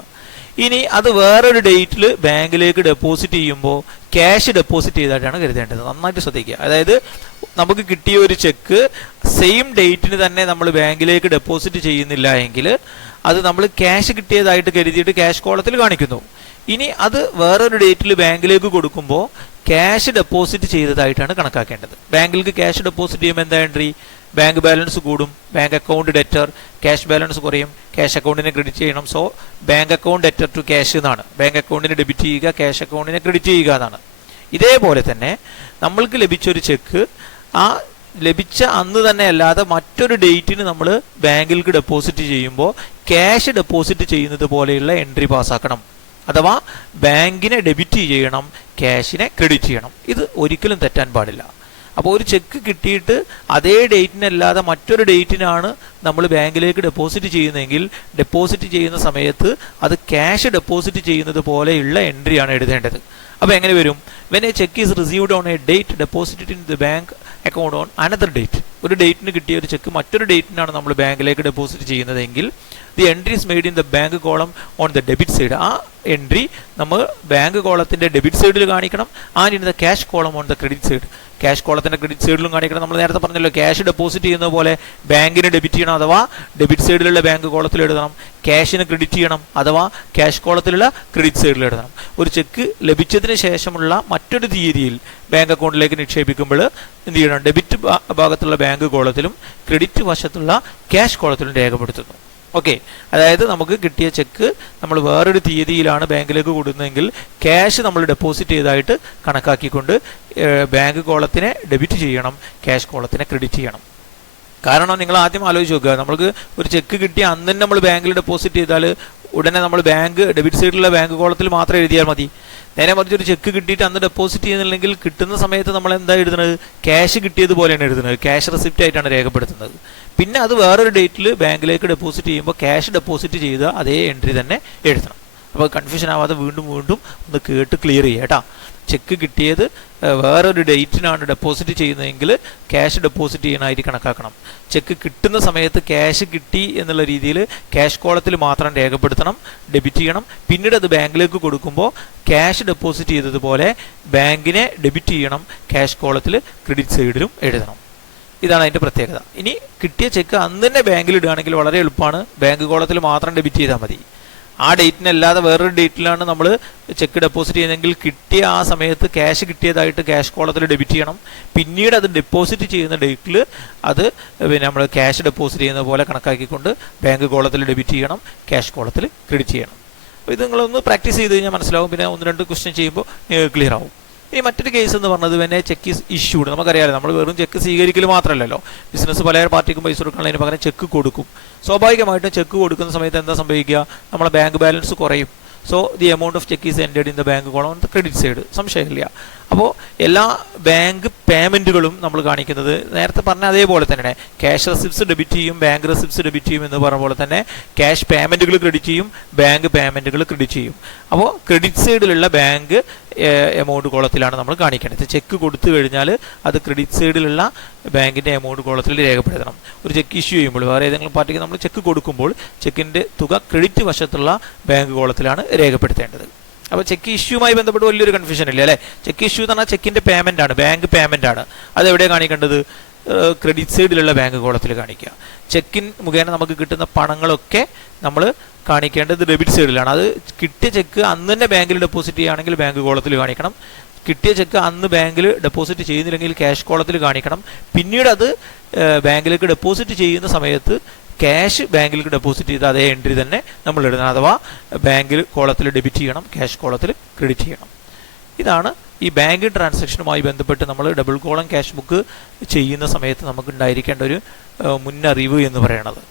ഇനി അത് വേറൊരു ഡേറ്റിൽ ബാങ്കിലേക്ക് ഡെപ്പോസിറ്റ് ചെയ്യുമ്പോൾ ക്യാഷ് ഡെപ്പോസിറ്റ് ചെയ്തായിട്ടാണ് കരുതേണ്ടത്. നന്നായിട്ട് ശ്രദ്ധിക്കുക. അതായത് നമുക്ക് കിട്ടിയ ഒരു ചെക്ക് സെയിം ഡേറ്റിന് തന്നെ നമ്മൾ ബാങ്കിലേക്ക് ഡെപ്പോസിറ്റ് ചെയ്യുന്നില്ല എങ്കിൽ അത് നമ്മൾ ക്യാഷ് കിട്ടിയതായിട്ട് കരുതിയിട്ട് ക്യാഷ് കോളത്തിൽ കാണിക്കുന്നു. ഇനി അത് വേറൊരു ഡേറ്റിൽ ബാങ്കിലേക്ക് കൊടുക്കുമ്പോൾ ക്യാഷ് ഡെപ്പോസിറ്റ് ചെയ്തതായിട്ടാണ് കണക്കാക്കേണ്ടത്. ബാങ്കിലേക്ക് ക്യാഷ് ഡെപ്പോസിറ്റ് ചെയ്യുമ്പോൾ എന്താ എൻട്രി? ബാങ്ക് ബാലൻസ് കൂടും, bank account debtor, cash balance കുറയും, ക്യാഷ് അക്കൗണ്ടിനെ ക്രെഡിറ്റ് ചെയ്യണം. So bank account debtor to cash എന്നാണ്. ബാങ്ക് അക്കൗണ്ടിനെ ഡെബിറ്റ് ചെയ്യുക, ക്യാഷ് അക്കൗണ്ടിനെ ക്രെഡിറ്റ് ചെയ്യുക എന്നാണ്. ഇതേപോലെ തന്നെ നമ്മൾക്ക് ലഭിച്ചൊരു ചെക്ക് ആ ലഭിച്ച അന്ന് തന്നെ അല്ലാതെ മറ്റൊരു ഡേറ്റിന് നമ്മൾ ബാങ്കിലേക്ക് ഡെപ്പോസിറ്റ് ചെയ്യുമ്പോൾ ക്യാഷ് ഡെപ്പോസിറ്റ് ചെയ്യുന്നത് പോലെയുള്ള എൻട്രി പാസ്സാക്കണം. അഥവാ ബാങ്കിനെ ഡെബിറ്റ് ചെയ്യണം, ക്യാഷിനെ ക്രെഡിറ്റ് ചെയ്യണം. ഇത് ഒരിക്കലും തെറ്റാൻ പാടില്ല. അപ്പോൾ ഒരു ചെക്ക് കിട്ടിയിട്ട് അതേ ഡേറ്റിനല്ലാതെ മറ്റൊരു ഡേറ്റിനാണ് നമ്മൾ ബാങ്കിലേക്ക് ഡെപ്പോസിറ്റ് ചെയ്യുന്നതെങ്കിൽ ഡെപ്പോസിറ്റ് ചെയ്യുന്ന സമയത്ത് അത് ക്യാഷ് ഡെപ്പോസിറ്റ് ചെയ്യുന്നത് പോലെയുള്ള എൻട്രിയാണ് എഴുതേണ്ടത്. അപ്പോൾ എങ്ങനെ വരും? When a cheque is received on A date deposited in the bank account on another date. ഒരു ഡേറ്റിന് കിട്ടിയ ഒരു ചെക്ക് മറ്റൊരു ഡേറ്റിനാണ് നമ്മൾ ബാങ്കിലേക്ക് ഡെപ്പോസിറ്റ് ചെയ്യുന്നതെങ്കിൽ the entry is made in the bank column on the debit side. ആ എൻട്രി നമ്മൾ ബാങ്ക് കോളത്തിൻ്റെ ഡെബിറ്റ് സൈഡിൽ കാണിക്കണം. And in the cash column on the credit side. Cash കോളത്തിൻ്റെ ക്രെഡിറ്റ് സൈഡിലും കാണിക്കണം. നമ്മൾ നേരത്തെ പറഞ്ഞല്ലോ, ക്യാഷ് ഡെപ്പോസിറ്റ് ചെയ്യുന്ന പോലെ ബാങ്കിന് ഡെബിറ്റ് ചെയ്യണം, അഥവാ ഡെബിറ്റ് സൈഡിലുള്ള ബാങ്ക് കോളത്തിൽ എഴുതണം. ക്യാഷിന് ക്രെഡിറ്റ് ചെയ്യണം, അഥവാ ക്യാഷ് കോളത്തിലുള്ള ക്രെഡിറ്റ് സൈഡിൽ എഴുതണം. ഒരു ചെക്ക് ലഭിച്ചതിന് ശേഷമുള്ള മറ്റൊരു തീയതിയിൽ ബാങ്ക് അക്കൗണ്ടിലേക്ക് നിക്ഷേപിക്കുമ്പോൾ എന്ത് ചെയ്യണം? ഡെബിറ്റ് ഭാഗത്തുള്ള ബാങ്ക് കോളത്തിലും ക്രെഡിറ്റ് വശത്തുള്ള ക്യാഷ് കോളത്തിലും രേഖപ്പെടുത്തുന്നു. ഓക്കെ, അതായത് നമുക്ക് കിട്ടിയ ചെക്ക് നമ്മൾ വേറൊരു തീയതിയിലാണ് ബാങ്കിലേക്ക് കൊടുക്കുന്നതെങ്കിൽ ക്യാഷ് നമ്മൾ ഡെപ്പോസിറ്റ് ചെയ്തതായിട്ട് കണക്കാക്കിക്കൊണ്ട് ബാങ്ക് കോളത്തിനെ ഡെബിറ്റ് ചെയ്യണം, ക്യാഷ് കോളത്തിനെ ക്രെഡിറ്റ് ചെയ്യണം. കാരണം നിങ്ങൾ ആദ്യം ആലോചിച്ച് നോക്കുക, നമ്മൾക്ക് ഒരു ചെക്ക് കിട്ടിയ അന്ന് തന്നെ നമ്മൾ ബാങ്കിൽ ഡെപ്പോസിറ്റ് ചെയ്താൽ ഉടനെ നമ്മൾ ബാങ്ക് ഡെബിറ്റ് സൈഡിലുള്ള ബാങ്ക് കോളത്തിൽ മാത്രം എഴുതിയാൽ മതി. നേരെ മറിച്ച് ഒരു ചെക്ക് കിട്ടിയിട്ട് അന്ന് ഡെപ്പോസിറ്റ് ചെയ്യുന്നില്ലെങ്കിൽ കിട്ടുന്ന സമയത്ത് നമ്മൾ എന്താ എഴുതുന്നത്? ക്യാഷ് കിട്ടിയതുപോലെയാണ് എഴുതുന്നത്, ക്യാഷ് റെസിപ്റ്റ് ആയിട്ടാണ് രേഖപ്പെടുത്തുന്നത്. പിന്നെ അത് വേറൊരു ഡേറ്റിൽ ബാങ്കിലേക്ക് ഡെപ്പോസിറ്റ് ചെയ്യുമ്പോൾ ക്യാഷ് ഡെപ്പോസിറ്റ് ചെയ്ത അതേ എൻട്രി തന്നെ എഴുതണം. അപ്പോൾ കൺഫ്യൂഷൻ ആവാതെ വീണ്ടും ഒന്ന് കേട്ട് ക്ലിയർ ചെയ്യുക കേട്ടോ. ചെക്ക് കിട്ടിയത് വേറൊരു ഡേറ്റിനാണ് ഡെപ്പോസിറ്റ് ചെയ്യുന്നതെങ്കിൽ ക്യാഷ് ഡെപ്പോസിറ്റ് ചെയ്യാനായിട്ട് കണക്കാക്കണം. ചെക്ക് കിട്ടുന്ന സമയത്ത് ക്യാഷ് കിട്ടി എന്നുള്ള രീതിയിൽ ക്യാഷ് കോളത്തിൽ മാത്രം രേഖപ്പെടുത്തണം, ഡെബിറ്റ് ചെയ്യണം. പിന്നീട് അത് ബാങ്കിലേക്ക് കൊടുക്കുമ്പോൾ ക്യാഷ് ഡെപ്പോസിറ്റ് ചെയ്തതുപോലെ ബാങ്കിനെ ഡെബിറ്റ് ചെയ്യണം, ക്യാഷ് കോളത്തിൽ ക്രെഡിറ്റ് സൈഡിലും എഴുതണം. ഇതാണ് അതിൻ്റെ പ്രത്യേകത. ഇനി കിട്ടിയ ചെക്ക് അന്ന് തന്നെ ബാങ്കിൽ ഇടുകയാണെങ്കിൽ വളരെ എളുപ്പമാണ്. ബാങ്ക് കോളത്തിൽ മാത്രം ഡെബിറ്റ് ചെയ്താൽ മതി. ആ ഡേറ്റിനല്ലാതെ വേറൊരു ഡേറ്റിലാണ് നമ്മൾ ചെക്ക് ഡെപ്പോസിറ്റ് ചെയ്യുന്നതെങ്കിൽ കിട്ടിയ ആ സമയത്ത് ക്യാഷ് കിട്ടിയതായിട്ട് ക്യാഷ് കോളത്തിൽ ഡെബിറ്റ് ചെയ്യണം. പിന്നീട് അത് ഡെപ്പോസിറ്റ് ചെയ്യുന്ന ഡേറ്റിൽ അത് പിന്നെ നമ്മൾ ക്യാഷ് ഡെപ്പോസിറ്റ് ചെയ്യുന്ന പോലെ കണക്കാക്കിക്കൊണ്ട് ബാങ്ക് കോളത്തിൽ ഡെബിറ്റ് ചെയ്യണം, ക്യാഷ് കോളത്തിൽ ക്രെഡിറ്റ് ചെയ്യണം. അപ്പോൾ ഇത് നിങ്ങളൊന്ന് പ്രാക്ടീസ് ചെയ്ത് കഴിഞ്ഞാൽ മനസ്സിലാവും. പിന്നെ 1-2 ക്വസ്റ്റ്യൻ ചെയ്യുമ്പോൾ ക്ലിയർ ആവും. ഇനി മറ്റൊരു കേസ് എന്ന് പറഞ്ഞത് പിന്നെ ചെക്ക് ഈസ് ഇഷ്യൂഡ്. നമുക്കറിയാമല്ലോ, നമ്മൾ വെറും ചെക്ക് സ്വീകരിക്കൽ മാത്രമല്ലല്ലോ, ബിസിനസ് പല പാർട്ടിക്കും പൈസ കൊടുക്കാനുള്ളതിന് പകരം ചെക്ക് കൊടുക്കും. സ്വാഭാവികമായിട്ടും ചെക്ക് കൊടുക്കുന്ന സമയത്ത് എന്താ സംഭവിക്കുക, നമ്മളെ ബാങ്ക് ബാലൻസ് കുറയും. So the amount of cheque is entered in the bank column on the credit side, സംശയമില്ല. അപ്പോൾ എല്ലാ ബാങ്ക് പേയ്മെൻറ്റുകളും നമ്മൾ കാണിക്കുന്നത് നേരത്തെ പറഞ്ഞ അതേപോലെ തന്നെയാണ്. ക്യാഷ് റെസിപ്റ്റ്സ് ഡെബിറ്റ് ചെയ്യും, ബാങ്ക് റെസിപ്റ്റ്സ് ഡെബിറ്റ് ചെയ്യും എന്ന് പറഞ്ഞ പോലെ തന്നെ ക്യാഷ് പേയ്മെൻറ്റുകൾ ക്രെഡിറ്റ് ചെയ്യും, ബാങ്ക് പേയ്മെൻറ്റുകൾ ക്രെഡിറ്റ് ചെയ്യും. അപ്പോൾ ക്രെഡിറ്റ് സൈഡിലുള്ള ബാങ്ക് എമൗണ്ട് കോളത്തിലാണ് നമ്മൾ കാണിക്കേണ്ടത്. ചെക്ക് കൊടുത്തു കഴിഞ്ഞാൽ അത് ക്രെഡിറ്റ് സൈഡിലുള്ള ബാങ്കിൻ്റെ എമൗണ്ട് കോളത്തിൽ രേഖപ്പെടുത്തണം. ഒരു ചെക്ക് ഇഷ്യൂ ചെയ്യുമ്പോൾ, വേറെ ഏതെങ്കിലും പാർട്ടിക്ക് നമ്മൾ ചെക്ക് കൊടുക്കുമ്പോൾ ചെക്കിൻ്റെ തുക ക്രെഡിറ്റ് വശത്തുള്ള ബാങ്ക് കോളത്തിലാണ് രേഖപ്പെടുത്തേണ്ടത്. അപ്പോൾ ചെക്ക് ഇഷ്യൂമായി ബന്ധപ്പെട്ട് വലിയൊരു കൺഫ്യൂഷൻ ഇല്ല അല്ലേ. ചെക്ക് ഇഷ്യൂ എന്ന് പറഞ്ഞാൽ ചെക്കിൻ്റെ പേയ്മെൻ്റ് ആണ്, ബാങ്ക് പേയ്മെൻ്റ് ആണ്. അതെവിടെ കാണിക്കേണ്ടത്, ക്രെഡിറ്റ് സൈഡിലുള്ള ബാങ്ക് കോളത്തിൽ കാണിക്കുക. ചെക്കിൻ മുഖേന നമുക്ക് കിട്ടുന്ന പണങ്ങളൊക്കെ നമ്മൾ കാണിക്കേണ്ടത് ഡെബിറ്റ് സൈഡിലാണ്. അത് കിട്ടിയ ചെക്ക് അന്ന് തന്നെ ബാങ്കിൽ ഡെപ്പോസിറ്റ് ചെയ്യുകയാണെങ്കിൽ ബാങ്ക് കോളത്തിൽ കാണിക്കണം. കിട്ടിയ ചെക്ക് അന്ന് ബാങ്കിൽ ഡെപ്പോസിറ്റ് ചെയ്യുന്നില്ലെങ്കിൽ ക്യാഷ് കോളത്തിൽ കാണിക്കണം. പിന്നീട് അത് ബാങ്കിലേക്ക് ഡെപ്പോസിറ്റ് ചെയ്യുന്ന സമയത്ത് ക്യാഷ് ബാങ്കിലേക്ക് ഡെപ്പോസിറ്റ് ചെയ്ത അതേ എൻട്രി തന്നെ നമ്മൾ ഇടണം. അഥവാ ബാങ്കിൽ കോളത്തിൽ ഡെബിറ്റ് ചെയ്യണം, ക്യാഷ് കോളത്തിൽ ക്രെഡിറ്റ് ചെയ്യണം. ഇതാണ് ഈ ബാങ്കിങ് ട്രാൻസാക്ഷനുമായി ബന്ധപ്പെട്ട് നമ്മൾ ഡബിൾ കോളം ക്യാഷ് ബുക്ക് ചെയ്യുന്ന സമയത്ത് നമുക്ക് ഉണ്ടായിരിക്കേണ്ട ഒരു മുന്നറിവ് എന്ന് പറയുന്നത്.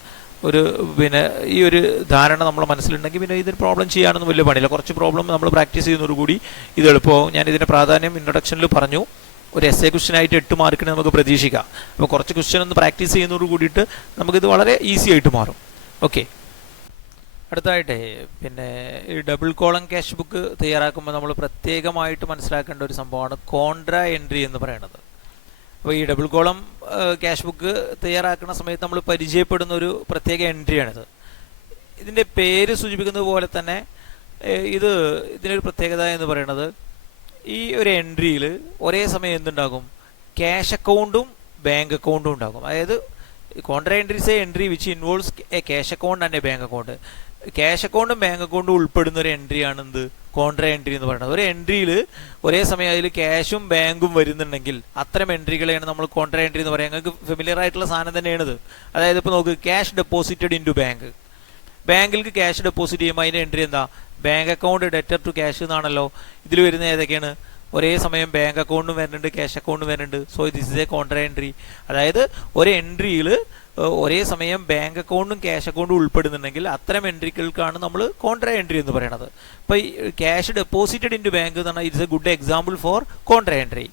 പിന്നെ ഈ ഒരു ധാരണ നമ്മുടെ മനസ്സിലുണ്ടെങ്കിൽ പിന്നെ ഇതിന് പ്രോബ്ലം ചെയ്യാനൊന്നും വലിയ പണിയില്ല. കുറച്ച് പ്രോബ്ലം നമ്മൾ പ്രാക്ടീസ് ചെയ്യുന്നതോടുകൂടി ഇത് എളുപ്പമാവും. ഞാൻ ഇതിൻ്റെ പ്രാധാന്യം ഇൻട്രൊഡക്ഷനിൽ പറഞ്ഞു. ഒരു എസ് എ ക്വസ്റ്റ്യനായിട്ട് 8 മാർക്കിന് നമുക്ക് പ്രതീക്ഷിക്കാം. അപ്പോൾ കുറച്ച് ക്വസ്റ്റ്യൻ ഒന്ന് പ്രാക്ടീസ് ചെയ്യുന്നതോട് കൂടിയിട്ട് നമുക്കിത് വളരെ ഈസി ആയിട്ട് മാറും. ഓക്കെ, അടുത്തായിട്ട് പിന്നെ ഈ ഡബിൾ കോളം ക്യാഷ് ബുക്ക് തയ്യാറാക്കുമ്പോൾ നമ്മൾ പ്രത്യേകമായിട്ട് മനസ്സിലാക്കേണ്ട ഒരു സംഭവമാണ് കോൺട്രാ എൻട്രി എന്ന് പറയുന്നത്. അപ്പോൾ ഈ ഡബിൾ കോളം ക്യാഷ് ബുക്ക് തയ്യാറാക്കുന്ന സമയത്ത് നമ്മൾ പരിചയപ്പെടുന്ന ഒരു പ്രത്യേക എൻട്രിയാണിത്. ഇതിൻ്റെ പേര് സൂചിപ്പിക്കുന്നത് പോലെ തന്നെ ഇതിനൊരു പ്രത്യേകത എന്ന് പറയുന്നത്, ഈ ഒരു എൻട്രിയിൽ ഒരേ സമയം എന്തുണ്ടാകും, ക്യാഷ് അക്കൗണ്ടും ബാങ്ക് അക്കൗണ്ടും ഉണ്ടാകും. അതായത് contra entry is a entry which involves a cash account and a bank account. Cash അക്കൗണ്ടും ബാങ്ക് അക്കൗണ്ടും ഉൾപ്പെടുന്ന ഒരു എൻട്രിയാണ് എന്ത്, കോൺട്രാ എൻട്രി എന്ന് പറയുന്നത്. ഒരു എൻട്രിയിൽ ഒരേ സമയം അതിൽ ക്യാഷും ബാങ്കും വരുന്നുണ്ടെങ്കിൽ അത്തരം എൻട്രികളെയാണ് നമ്മൾ കോൺട്രാ എൻട്രി എന്ന് പറയുന്നത്. നിങ്ങൾക്ക് ഫെമിലിയർ ആയിട്ടുള്ള സാധനം തന്നെയാണിത്. അതായത് ഇപ്പോൾ നോക്ക്, cash deposited into bank. ബാങ്കിലേക്ക് ക്യാഷ് ഡെപ്പോസിറ്റ് ചെയ്യുമ്പോൾ അതിൻ്റെ എൻട്രി എന്താ, bank account debtor to cash എന്നാണല്ലോ. ഇതിൽ വരുന്ന ഏതൊക്കെയാണ്, ഒരേ സമയം ബാങ്ക് അക്കൗണ്ടും വരുന്നുണ്ട്, ക്യാഷ് അക്കൗണ്ടും വരുന്നുണ്ട്. So this is A contra entry. അതായത് ഒരു എൻട്രിയിൽ ഒരേ സമയം ബാങ്ക് അക്കൗണ്ടും ക്യാഷ് അക്കൗണ്ടും ഉൾപ്പെടുന്നുണ്ടെങ്കിൽ അത്തരം എൻട്രികൾക്കാണ് നമ്മൾ കോൺട്രാ എൻട്രി എന്ന് പറയുന്നത്. അപ്പോൾ ഈ cash deposited into bank എന്ന് പറഞ്ഞാൽ it's a good example for contra entry.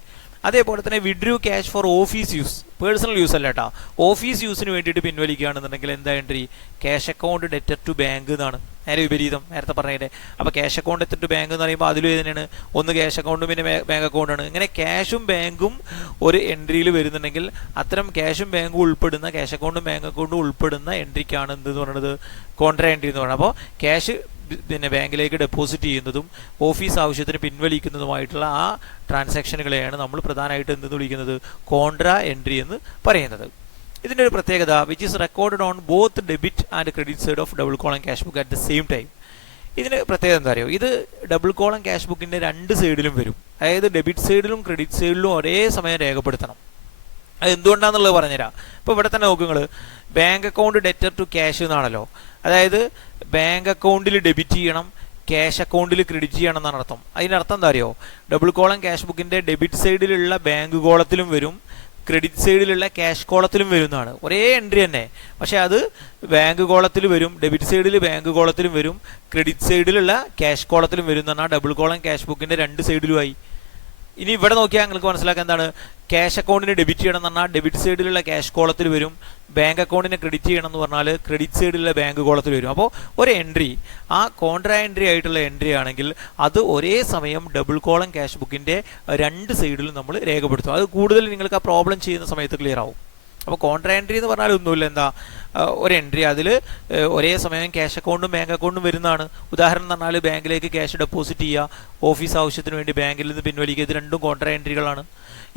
അതേപോലെ തന്നെ withdrew cash for office use, personal use അല്ല കേട്ടോ, ഓഫീസ് യൂസിന് വേണ്ടിയിട്ട് പിൻവലിക്കുകയാണെന്നുണ്ടെങ്കിൽ എന്താ entry, cash account debtor to bank എന്നാണ്. നേരെ വിപരീതം നേരത്തെ പറഞ്ഞതിൻ്റെ. അപ്പോൾ cash account debtor to bank എന്ന് പറയുമ്പോൾ അതിലും തന്നെയാണ്, ഒന്ന് ക്യാഷ് അക്കൗണ്ടും പിന്നെ ബാങ്ക് അക്കൗണ്ടാണ്. ഇങ്ങനെ ക്യാഷും ബാങ്കും ഒരു എൻട്രിയിൽ വരുന്നുണ്ടെങ്കിൽ അത്തരം ക്യാഷും ബാങ്കും ഉൾപ്പെടുന്ന, ക്യാഷ് അക്കൗണ്ടും ബാങ്ക് അക്കൗണ്ടും ഉൾപ്പെടുന്ന എൻട്രിക്കാണ് എന്തെന്ന് പറയുന്നത്, കോൺട്രാ എൻട്രി എന്ന് പറയുന്നത്. അപ്പോൾ ക്യാഷ് പിന്നെ ബാങ്കിലേക്ക് ഡെപ്പോസിറ്റ് ചെയ്യുന്നതും ഓഫീസ് ആവശ്യത്തിന് പിൻവലിക്കുന്നതുമായിട്ടുള്ള ആ ട്രാൻസാക്ഷനുകളെയാണ് നമ്മൾ പ്രധാനമായിട്ട് എന്തെന്ന് വിളിക്കുന്നത്, കോൺട്രാ എൻട്രി എന്ന് പറയുന്നത്. ഇതിൻ്റെ ഒരു പ്രത്യേകത, which is recorded on both debit and credit side of double column cash book at the same time. ഇതിന് പ്രത്യേകത എന്താ അറിയോ, ഇത് ഡബിൾ കോളം ക്യാഷ് ബുക്കിൻ്റെ രണ്ട് സൈഡിലും വരും. അതായത് ഡെബിറ്റ് സൈഡിലും ക്രെഡിറ്റ് സൈഡിലും ഒരേ സമയം രേഖപ്പെടുത്തണം. അത് എന്തുകൊണ്ടാണെന്നുള്ളത് പറഞ്ഞുതരാം. ഇപ്പോൾ ഇവിടെ തന്നെ നോക്കുക, നിങ്ങൾ bank account debtor to cash എന്നാണല്ലോ. അതായത് ബാങ്ക് അക്കൗണ്ടിൽ ഡെബിറ്റ് ചെയ്യണം, ക്യാഷ് അക്കൗണ്ടിൽ ക്രെഡിറ്റ് ചെയ്യണം എന്നാണ് അർത്ഥം. അതിനർത്ഥം എന്താ അറിയോ, ഡബിൾ കോളം ക്യാഷ് ബുക്കിൻ്റെ ഡെബിറ്റ് സൈഡിലുള്ള ബാങ്ക് കോളത്തിലും വരും, ക്രെഡിറ്റ് സൈഡിലുള്ള ക്യാഷ് കോളത്തിലും വരുന്നതാണ്. ഒരേ എൻട്രി തന്നെ, പക്ഷേ അത് ബാങ്ക് കോളത്തിൽ വരും, ഡെബിറ്റ് സൈഡിൽ ബാങ്ക് കോളത്തിലും വരും, ക്രെഡിറ്റ് സൈഡിലുള്ള ക്യാഷ് കോളത്തിലും വരും എന്ന് പറഞ്ഞാൽ ഡബിൾ കോളം ക്യാഷ് ബുക്കിൻ്റെ രണ്ട് സൈഡിലുമായി. ഇനി ഇവിടെ നോക്കിയാൽ നിങ്ങൾക്ക് മനസ്സിലാക്കാൻ എന്താണ്, ക്യാഷ് അക്കൗണ്ടിന് ഡെബിറ്റ് ചെയ്യണം എന്ന് പറഞ്ഞാൽ ഡെബിറ്റ് സൈഡിലുള്ള ക്യാഷ് കോളത്തിൽ വരും, ബാങ്ക് അക്കൗണ്ടിന് ക്രെഡിറ്റ് ചെയ്യണം എന്ന് പറഞ്ഞാൽ ക്രെഡിറ്റ് സൈഡിലുള്ള ബാങ്ക് കോളത്തിൽ വരും. അപ്പോൾ ഒരു എൻട്രി ആ കോൺട്രാ എൻട്രി ആയിട്ടുള്ള എൻട്രി ആണെങ്കിൽ അത് ഒരേ സമയം ഡബിൾ കോളം ക്യാഷ് ബുക്കിൻ്റെ രണ്ട് സൈഡിലും നമ്മൾ രേഖപ്പെടുത്തും. അത് കൂടുതൽ നിങ്ങൾക്ക് ആ പ്രോബ്ലം ചെയ്യുന്ന സമയത്ത് ക്ലിയർ ആവും. അപ്പോൾ കോൺട്രാ എൻട്രി എന്ന് പറഞ്ഞാൽ ഒന്നുമില്ല, എന്താ, ഒരു എൻട്രി അതിൽ ഒരേ സമയം ക്യാഷ് അക്കൗണ്ടും ബാങ്ക് അക്കൗണ്ടും വരുന്നതാണ്. ഉദാഹരണം എന്ന് പറഞ്ഞാൽ ബാങ്കിലേക്ക് ക്യാഷ് ഡെപ്പോസിറ്റ് ചെയ്യുക, ഓഫീസ് ആവശ്യത്തിന് വേണ്ടി ബാങ്കിൽ നിന്ന് പിൻവലിക്കുക, ഇത് രണ്ടും കോൺട്രാ എൻട്രികളാണ്.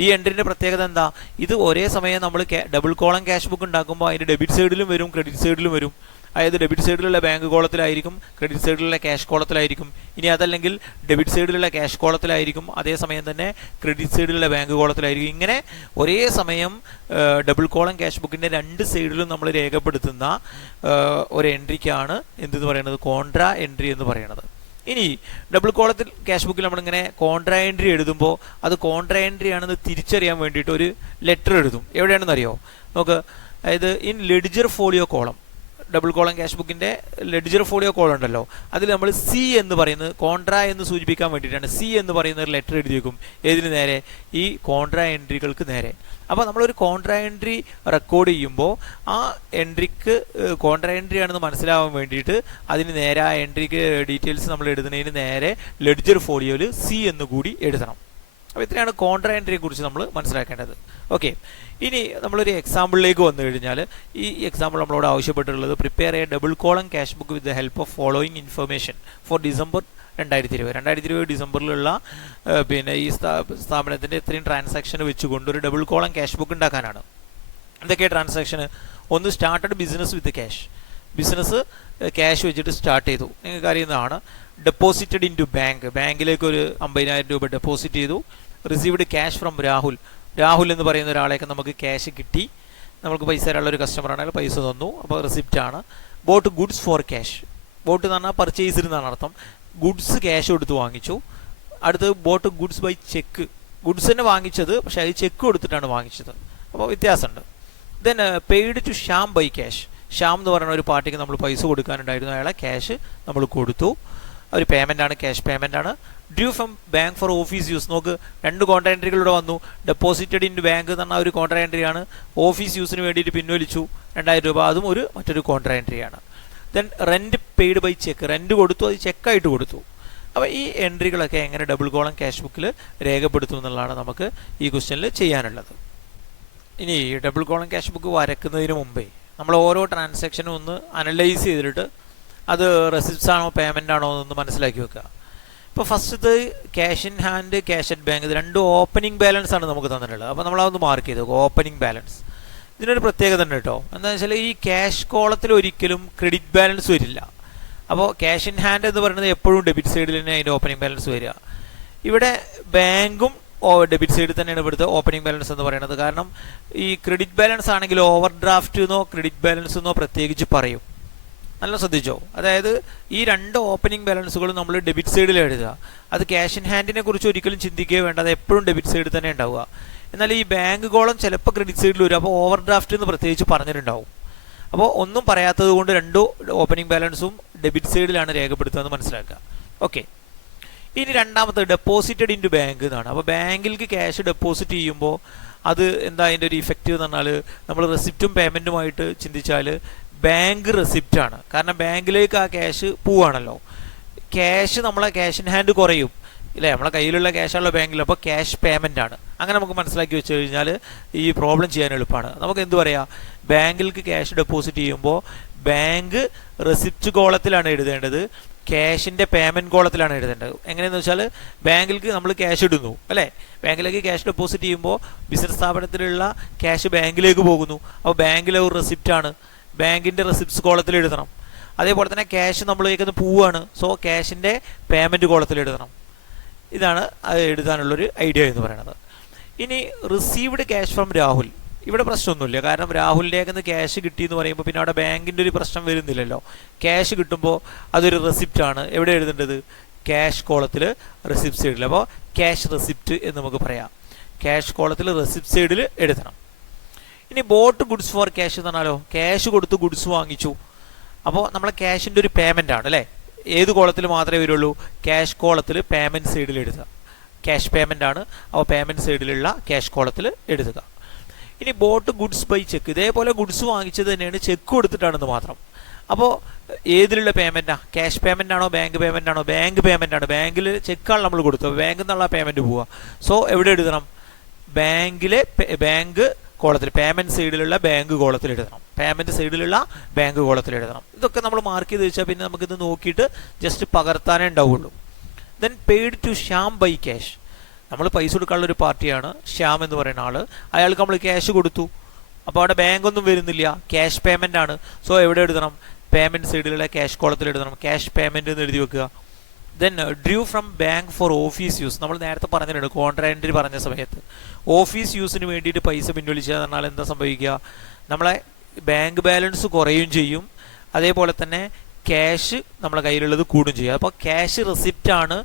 ഈ എൻട്രിൻ്റെ പ്രത്യേകത എന്താ, ഇത് ഒരേ സമയം നമ്മൾ ഡബിൾ കോളം ക്യാഷ് ബുക്ക് ഉണ്ടാക്കുമ്പോൾ അതിൻ്റെ ഡെബിറ്റ് സൈഡിലും വരും, ക്രെഡിറ്റ് സൈഡിലും വരും. അതായത് ഡെബിറ്റ് സൈഡിലുള്ള ബാങ്ക് കോളത്തിലായിരിക്കും, ക്രെഡിറ്റ് സൈഡിലുള്ള ക്യാഷ് കോളത്തിലായിരിക്കും. ഇനി അതല്ലെങ്കിൽ ഡെബിറ്റ് സൈഡിലുള്ള ക്യാഷ് കോളത്തിലായിരിക്കും, അതേസമയം തന്നെ ക്രെഡിറ്റ് സൈഡിലുള്ള ബാങ്ക് കോളത്തിലായിരിക്കും. ഇങ്ങനെ ഒരേ സമയം ഡബിൾ കോളം ക്യാഷ് ബുക്കിൻ്റെ രണ്ട് സൈഡിലും നമ്മൾ രേഖപ്പെടുത്തുന്ന ഒരു എൻട്രിക്കാണ് എന്തെന്ന് പറയുന്നത്, കോൺട്രാ എൻട്രി എന്ന് പറയുന്നത്. ഇനി ഡബിൾ കോളത്തിൽ ക്യാഷ് ബുക്കിൽ നമ്മളിങ്ങനെ കോൺട്രാ എൻട്രി എഴുതുമ്പോൾ അത് കോൺട്രാ എൻട്രി ആണെന്ന് തിരിച്ചറിയാൻ വേണ്ടിയിട്ട് ഒരു ലെറ്റർ എഴുതും. എവിടെയാണെന്ന് അറിയോ? നമുക്ക് അതായത് in ledger folio column, double column cash ബുക്കിൻ്റെ ലെഡ്ജർ ഫോളിയോ കോളം ഉണ്ടല്ലോ, അതിൽ നമ്മൾ സി എന്ന് പറയുന്നത് കോൺട്രാ എന്ന് സൂചിപ്പിക്കാൻ വേണ്ടിയിട്ടാണ് സി എന്ന് പറയുന്ന ഒരു ലെറ്റർ എഴുതി വെക്കും. ഏതിന് നേരെ? ഈ കോൺട്രാ എൻട്രികൾക്ക് നേരെ. അപ്പോൾ നമ്മളൊരു കോൺട്രാ എൻട്രി റെക്കോർഡ് ചെയ്യുമ്പോൾ ആ എൻട്രിക്ക് കോൺട്രാ എൻട്രി ആണെന്ന് മനസ്സിലാവാൻ വേണ്ടിയിട്ട് അതിന് നേരെ ആ എൻട്രിക്ക് ഡീറ്റെയിൽസ് നമ്മൾ എഴുതുന്നതിന് നേരെ ലെഡ്ജർ ഫോളിയോയിൽ സി എന്ന് കൂടി എഴുതണം. അപ്പോൾ ഇത്രയാണ് കോൺട്രാ എൻട്രിയെ കുറിച്ച് നമ്മൾ മനസ്സിലാക്കേണ്ടത്. ഓക്കെ, ഇനി നമ്മളൊരു എക്സാമ്പിളിലേക്ക് വന്നു കഴിഞ്ഞാൽ ഈ എക്സാമ്പിൾ നമ്മളോട് ആവശ്യപ്പെട്ടിട്ടുള്ളത് prepare a double column cash book with the help of following information for December 2020 ഡിസംബറിലുള്ള പിന്നെ ഈ സ്ഥാപനത്തിൻ്റെ ഇത്രയും ട്രാൻസാക്ഷൻ വെച്ചുകൊണ്ട് ഒരു ഡബിൾ കോളം ക്യാഷ് ബുക്ക് ഉണ്ടാക്കാനാണ്. എന്തൊക്കെ ട്രാൻസാക്ഷന്? ഒന്ന്, started business with cash. Business cash വെച്ചിട്ട് സ്റ്റാർട്ട് ചെയ്തു. നിങ്ങൾക്ക് അറിയുന്നതാണ്. ഡെപ്പോസിറ്റഡ് ഇൻ ടു ബാങ്ക്, ബാങ്കിലേക്ക് ഒരു 50,000 രൂപ ഡെപ്പോസിറ്റ് ചെയ്തു. Received cash from Rahul, Rahul എന്ന് പറയുന്ന ഒരാളേക്ക് നമുക്ക് ക്യാഷ് കിട്ടി. നമുക്ക് പൈസ തരാനുള്ള ഒരു കസ്റ്റമർ ആണെങ്കിൽ പൈസ തന്നു, അപ്പോൾ റിസിപ്റ്റ് ആണ്. Boat goods for cash, boat എന്ന് പറഞ്ഞാൽ പർച്ചേസ് എന്നാണ് അർത്ഥം. ഗുഡ്സ് ക്യാഷ് കൊടുത്ത് വാങ്ങിച്ചു. അടുത്ത് bought goods by cheque, goods തന്നെ വാങ്ങിച്ചത് പക്ഷേ അത് ചെക്ക് കൊടുത്തിട്ടാണ് വാങ്ങിച്ചത്, അപ്പോൾ വ്യത്യാസമുണ്ട്. Then paid to Shyam by cash, Shyam എന്ന് പറയുന്ന ഒരു പാർട്ടിക്ക് നമ്മൾ പൈസ കൊടുക്കാനുണ്ടായിരുന്നു, അയാളെ ക്യാഷ് നമ്മൾ കൊടുത്തു. ഒരു പേയ്മെൻ്റ് ആണ്, ക്യാഷ് പേയ്മെൻ്റ് ആണ്. Due from bank for office use, നോക്ക് രണ്ട് കോൺട്രാ എൻട്രികളിലൂടെ വന്നു. ഡെപ്പോസിറ്റഡ് ഇൻ ബാങ്ക് എന്ന് പറഞ്ഞാൽ ഒരു കോൺട്രാ എൻട്രി ആണ്. ഓഫീസ് യൂസിന് വേണ്ടിയിട്ട് പിൻവലിച്ചു 2000 രൂപ, അതും മറ്റൊരു കോൺട്രാ എൻട്രി ആണ്. Then rent paid by cheque, rent കൊടുത്തു, അത് ചെക്കായിട്ട് കൊടുത്തു. അപ്പോൾ ഈ എൻട്രികളൊക്കെ എങ്ങനെ ഡബിൾ കോളം ക്യാഷ് ബുക്കിൽ രേഖപ്പെടുത്തും എന്നുള്ളതാണ് നമുക്ക് ഈ ക്വസ്റ്റ്യനിൽ ചെയ്യാനുള്ളത്. ഇനി ഡബിൾ കോളം ക്യാഷ് ബുക്ക് വരക്കുന്നതിന് മുമ്പേ നമ്മൾ ഓരോ ട്രാൻസാക്ഷനും ഒന്ന് അനലൈസ് ചെയ്തിട്ട് അത് റെസിപ്റ്റ്സ് ആണോ പേയ്മെൻ്റ് ആണോ എന്നൊന്ന് മനസ്സിലാക്കി വെക്കുക. ഇപ്പോൾ ഫസ്റ്റത്തെ cash in hand, cash at bank, ഇത് രണ്ടും ഓപ്പണിംഗ് ബാലൻസ് ആണ് നമുക്ക് തന്നിട്ടുള്ളത്. അപ്പോൾ നമ്മളതൊന്ന് മാർക്ക് ചെയ്ത് നോക്കുക, ഓപ്പണിംഗ് ബാലൻസ്. ഇതിനൊരു പ്രത്യേകത ഉണ്ട് കേട്ടോ. എന്താണെന്ന് വെച്ചാൽ ഈ ക്യാഷ് കോളത്തിൽ ഒരിക്കലും ക്രെഡിറ്റ് ബാലൻസ് വരില്ല. അപ്പോൾ ക്യാഷ് ഇൻ ഹാൻഡ് എന്ന് പറയുന്നത് എപ്പോഴും ഡെബിറ്റ് സൈഡിൽ തന്നെ അതിൻ്റെ ഓപ്പണിംഗ് ബാലൻസ് വരിക. ഇവിടെ ബാങ്കും ഡെബിറ്റ് സൈഡിൽ തന്നെയാണ് ഇവിടുത്തെ ഓപ്പണിംഗ് ബാലൻസ് എന്ന് പറയുന്നത്. കാരണം ഈ ക്രെഡിറ്റ് ബാലൻസ് ആണെങ്കിൽ ഓവർ ഡ്രാഫ്റ്റ് എന്നോ ക്രെഡിറ്റ് ബാലൻസ് എന്നോ പ്രത്യേകിച്ച് പറയും. നല്ല ശ്രദ്ധിച്ചോ, അതായത് ഈ രണ്ട് ഓപ്പണിംഗ് ബാലൻസുകളും നമ്മൾ ഡെബിറ്റ് സൈഡിൽ എഴുതുക. അത് ക്യാഷ് ഇൻ ഹാൻഡിനെ കുറിച്ച് ഒരിക്കലും ചിന്തിക്കുകയോ വേണ്ട, അത് എപ്പോഴും ഡെബിറ്റ് സൈഡിൽ തന്നെ ഉണ്ടാവുക. എന്നാൽ ഈ ബാങ്ക് കോളം ചിലപ്പോൾ ക്രെഡിറ്റ് സൈഡിൽ വരും, അപ്പോൾ ഓവർ ഡ്രാഫ്റ്റ് എന്ന് പ്രത്യേകിച്ച് പറഞ്ഞിട്ടുണ്ടാവും. അപ്പോൾ ഒന്നും പറയാത്തത് കൊണ്ട് രണ്ടു ഓപ്പണിംഗ് ബാലൻസും ഡെബിറ്റ് സൈഡിലാണ് രേഖപ്പെടുത്തുകയെന്ന് മനസ്സിലാക്കുക. ഓക്കെ, ഇനി രണ്ടാമത്തെ ഡെപ്പോസിറ്റഡ് ഇൻ ടു ബാങ്ക് എന്നാണ്. അപ്പോൾ ബാങ്കിലേക്ക് ക്യാഷ് ഡെപ്പോസിറ്റ് ചെയ്യുമ്പോൾ അത് എന്താ അതിൻ്റെ ഒരു ഇഫക്റ്റ് എന്ന് പറഞ്ഞാൽ നമ്മൾ റെസിപ്റ്റും പേയ്മെൻറ്റുമായിട്ട് ചിന്തിച്ചാൽ ബാങ്ക് റെസിപ്റ്റാണ്. കാരണം ബാങ്കിലേക്ക് ആ ക്യാഷ് പോവുകയാണല്ലോ. ക്യാഷ് നമ്മളെ ക്യാഷ് ഇൻ ഹാൻഡ് കുറയും ഇല്ലേ, നമ്മളെ കയ്യിലുള്ള ക്യാഷുള്ള ബാങ്കിൽ. അപ്പോൾ ക്യാഷ് പേയ്മെൻ്റ് ആണ്. അങ്ങനെ നമുക്ക് മനസ്സിലാക്കി വെച്ച് കഴിഞ്ഞാൽ ഈ പ്രോബ്ലം ചെയ്യാൻ എളുപ്പമാണ്. നമുക്ക് എന്ത് പറയാം, ബാങ്കിലേക്ക് ക്യാഷ് ഡെപ്പോസിറ്റ് ചെയ്യുമ്പോൾ ബാങ്ക് റെസിപ്റ്റ് കോളത്തിലാണ് എഴുതേണ്ടത്, ക്യാഷിൻ്റെ പേയ്മെൻറ്റ് കോളത്തിലാണ് എഴുതേണ്ടത്. എങ്ങനെയെന്ന് വെച്ചാൽ ബാങ്കിലേക്ക് നമ്മൾ ക്യാഷ് ഇടുന്നു അല്ലേ, ബാങ്കിലേക്ക് ക്യാഷ് ഡെപ്പോസിറ്റ് ചെയ്യുമ്പോൾ ബിസിനസ് സ്ഥാപനത്തിലുള്ള ക്യാഷ് ബാങ്കിലേക്ക് പോകുന്നു. അപ്പോൾ ബാങ്കിലെ ഒരു റെസിപ്റ്റാണ്, ബാങ്കിൻ്റെ റെസിപ്റ്റ്സ് കോളത്തിൽ എഴുതണം. അതേപോലെ തന്നെ ക്യാഷ് നമ്മളിലേക്ക് പോവുകയാണ്, സോ ക്യാഷിൻ്റെ പേയ്മെൻറ്റ് കോളത്തിൽ എഴുതണം. ഇതാണ് അത് എഴുതാനുള്ളൊരു ഐഡിയ എന്ന് പറയുന്നത്. ഇനി റിസീവ്ഡ് ക്യാഷ് ഫ്രം രാഹുൽ, ഇവിടെ പ്രശ്നമൊന്നുമില്ല. കാരണം രാഹുലിൻ്റെ ക്യാഷ് കിട്ടി എന്ന് പറയുമ്പോൾ പിന്നെ അവിടെ ബാങ്കിൻ്റെ ഒരു പ്രശ്നം വരുന്നില്ലല്ലോ. ക്യാഷ് കിട്ടുമ്പോൾ അതൊരു റെസിപ്റ്റാണ്. എവിടെ എഴുതേണ്ടത്? ക്യാഷ് കോളത്തിൽ റെസിപ്റ്റ് സൈഡിൽ. അപ്പോൾ ക്യാഷ് റെസിപ്റ്റ് എന്ന് നമുക്ക് പറയാം. ക്യാഷ് കോളത്തിൽ റെസിപ്റ്റ് സൈഡിൽ എഴുതണം. ഇനി ബോട്ട് ഗുഡ്സ് ഫോർ ക്യാഷ് എന്ന് പറഞ്ഞാലോ, ക്യാഷ് കൊടുത്ത് ഗുഡ്സ് വാങ്ങിച്ചു. അപ്പോൾ നമ്മളെ ക്യാഷിൻ്റെ ഒരു പേയ്മെൻ്റ് ആണ് അല്ലേ. ഏത് കോളത്തിൽ മാത്രമേ വരുള്ളൂ? ക്യാഷ് കോളത്തിൽ പേയ്മെൻറ്റ് സൈഡിൽ എഴുതുക. ക്യാഷ് പേയ്മെൻ്റ് ആണ്, അപ്പോൾ പേയ്മെൻറ്റ് സൈഡിലുള്ള ക്യാഷ് കോളത്തിൽ എഴുതുക. ഇനി ബോട്ട് ഗുഡ്സ് ബൈ ചെക്ക്, ഇതേപോലെ ഗുഡ്സ് വാങ്ങിച്ചത് തന്നെയാണ്, ചെക്ക് കൊടുത്തിട്ടാണെന്ന് മാത്രം. അപ്പോൾ ഏതിലുള്ള പേയ്മെൻറ്റാണ്? ക്യാഷ് പേയ്മെൻ്റ് ആണോ ബാങ്ക് പേയ്മെൻ്റ് ആണോ? ബാങ്ക് പേയ്മെൻ്റ് ആണ്. ബാങ്കിൽ ചെക്കാണ് നമ്മൾ കൊടുത്തത്, ബാങ്കിൽ നിന്നുള്ള പേയ്മെൻറ്റ് പോവുക. സോ എവിടെ എഴുതണം? ബാങ്ക് കോളത്തിൽ, പേയ്മെൻറ്റ് സൈഡിലുള്ള ബാങ്ക് കോളത്തിൽ എഴുതണം. പേയ്മെൻറ്റ് സൈഡിലുള്ള ബാങ്ക് കോളത്തിൽ എഴുതണം. ഇതൊക്കെ നമ്മൾ മാർക്ക് ചെയ്ത് വെച്ചാൽ പിന്നെ നമുക്കിത് നോക്കിയിട്ട് ജസ്റ്റ് പകർത്താനേ ഉണ്ടാവുള്ളൂ. Then paid to Shyam by cash, നമ്മൾ പൈസ കൊടുക്കാനുള്ള ഒരു പാർട്ടിയാണ് ശ്യാം എന്ന് പറയുന്ന ആൾ. അയാൾക്ക് നമ്മൾ ക്യാഷ് കൊടുത്തു, അപ്പോൾ അവിടെ ബാങ്ക് ഒന്നും വരുന്നില്ല, ക്യാഷ് പേയ്മെൻ്റ് ആണ്. സോ എവിടെ എഴുതണം? പേയ്മെൻറ്റ് സൈഡിലുള്ള ക്യാഷ് കോളത്തിൽ എഴുതണം. ക്യാഷ് പേയ്മെൻറ്റ് എന്ന് എഴുതി വെക്കുക. Then due from bank for office use, നമ്മൾ നേരത്തെ പറഞ്ഞിട്ടുണ്ട് കോൺട്രാ എൻട്രി പറഞ്ഞ സമയത്ത്. ഓഫീസ് യൂസിന് വേണ്ടിയിട്ട് പൈസ പിൻവലിച്ചാൽ എന്നാൽ എന്താ സംഭവിക്കുക? നമ്മളെ ബാങ്ക് ബാലൻസ് കുറയും ചെയ്യും. അതേപോലെ തന്നെ ക്യാഷ് നമ്മുടെ കയ്യിലുള്ളത് കൂടും ചെയ്യുക. അപ്പോൾ ക്യാഷ് റെസിപ്റ്റ് ആണ്,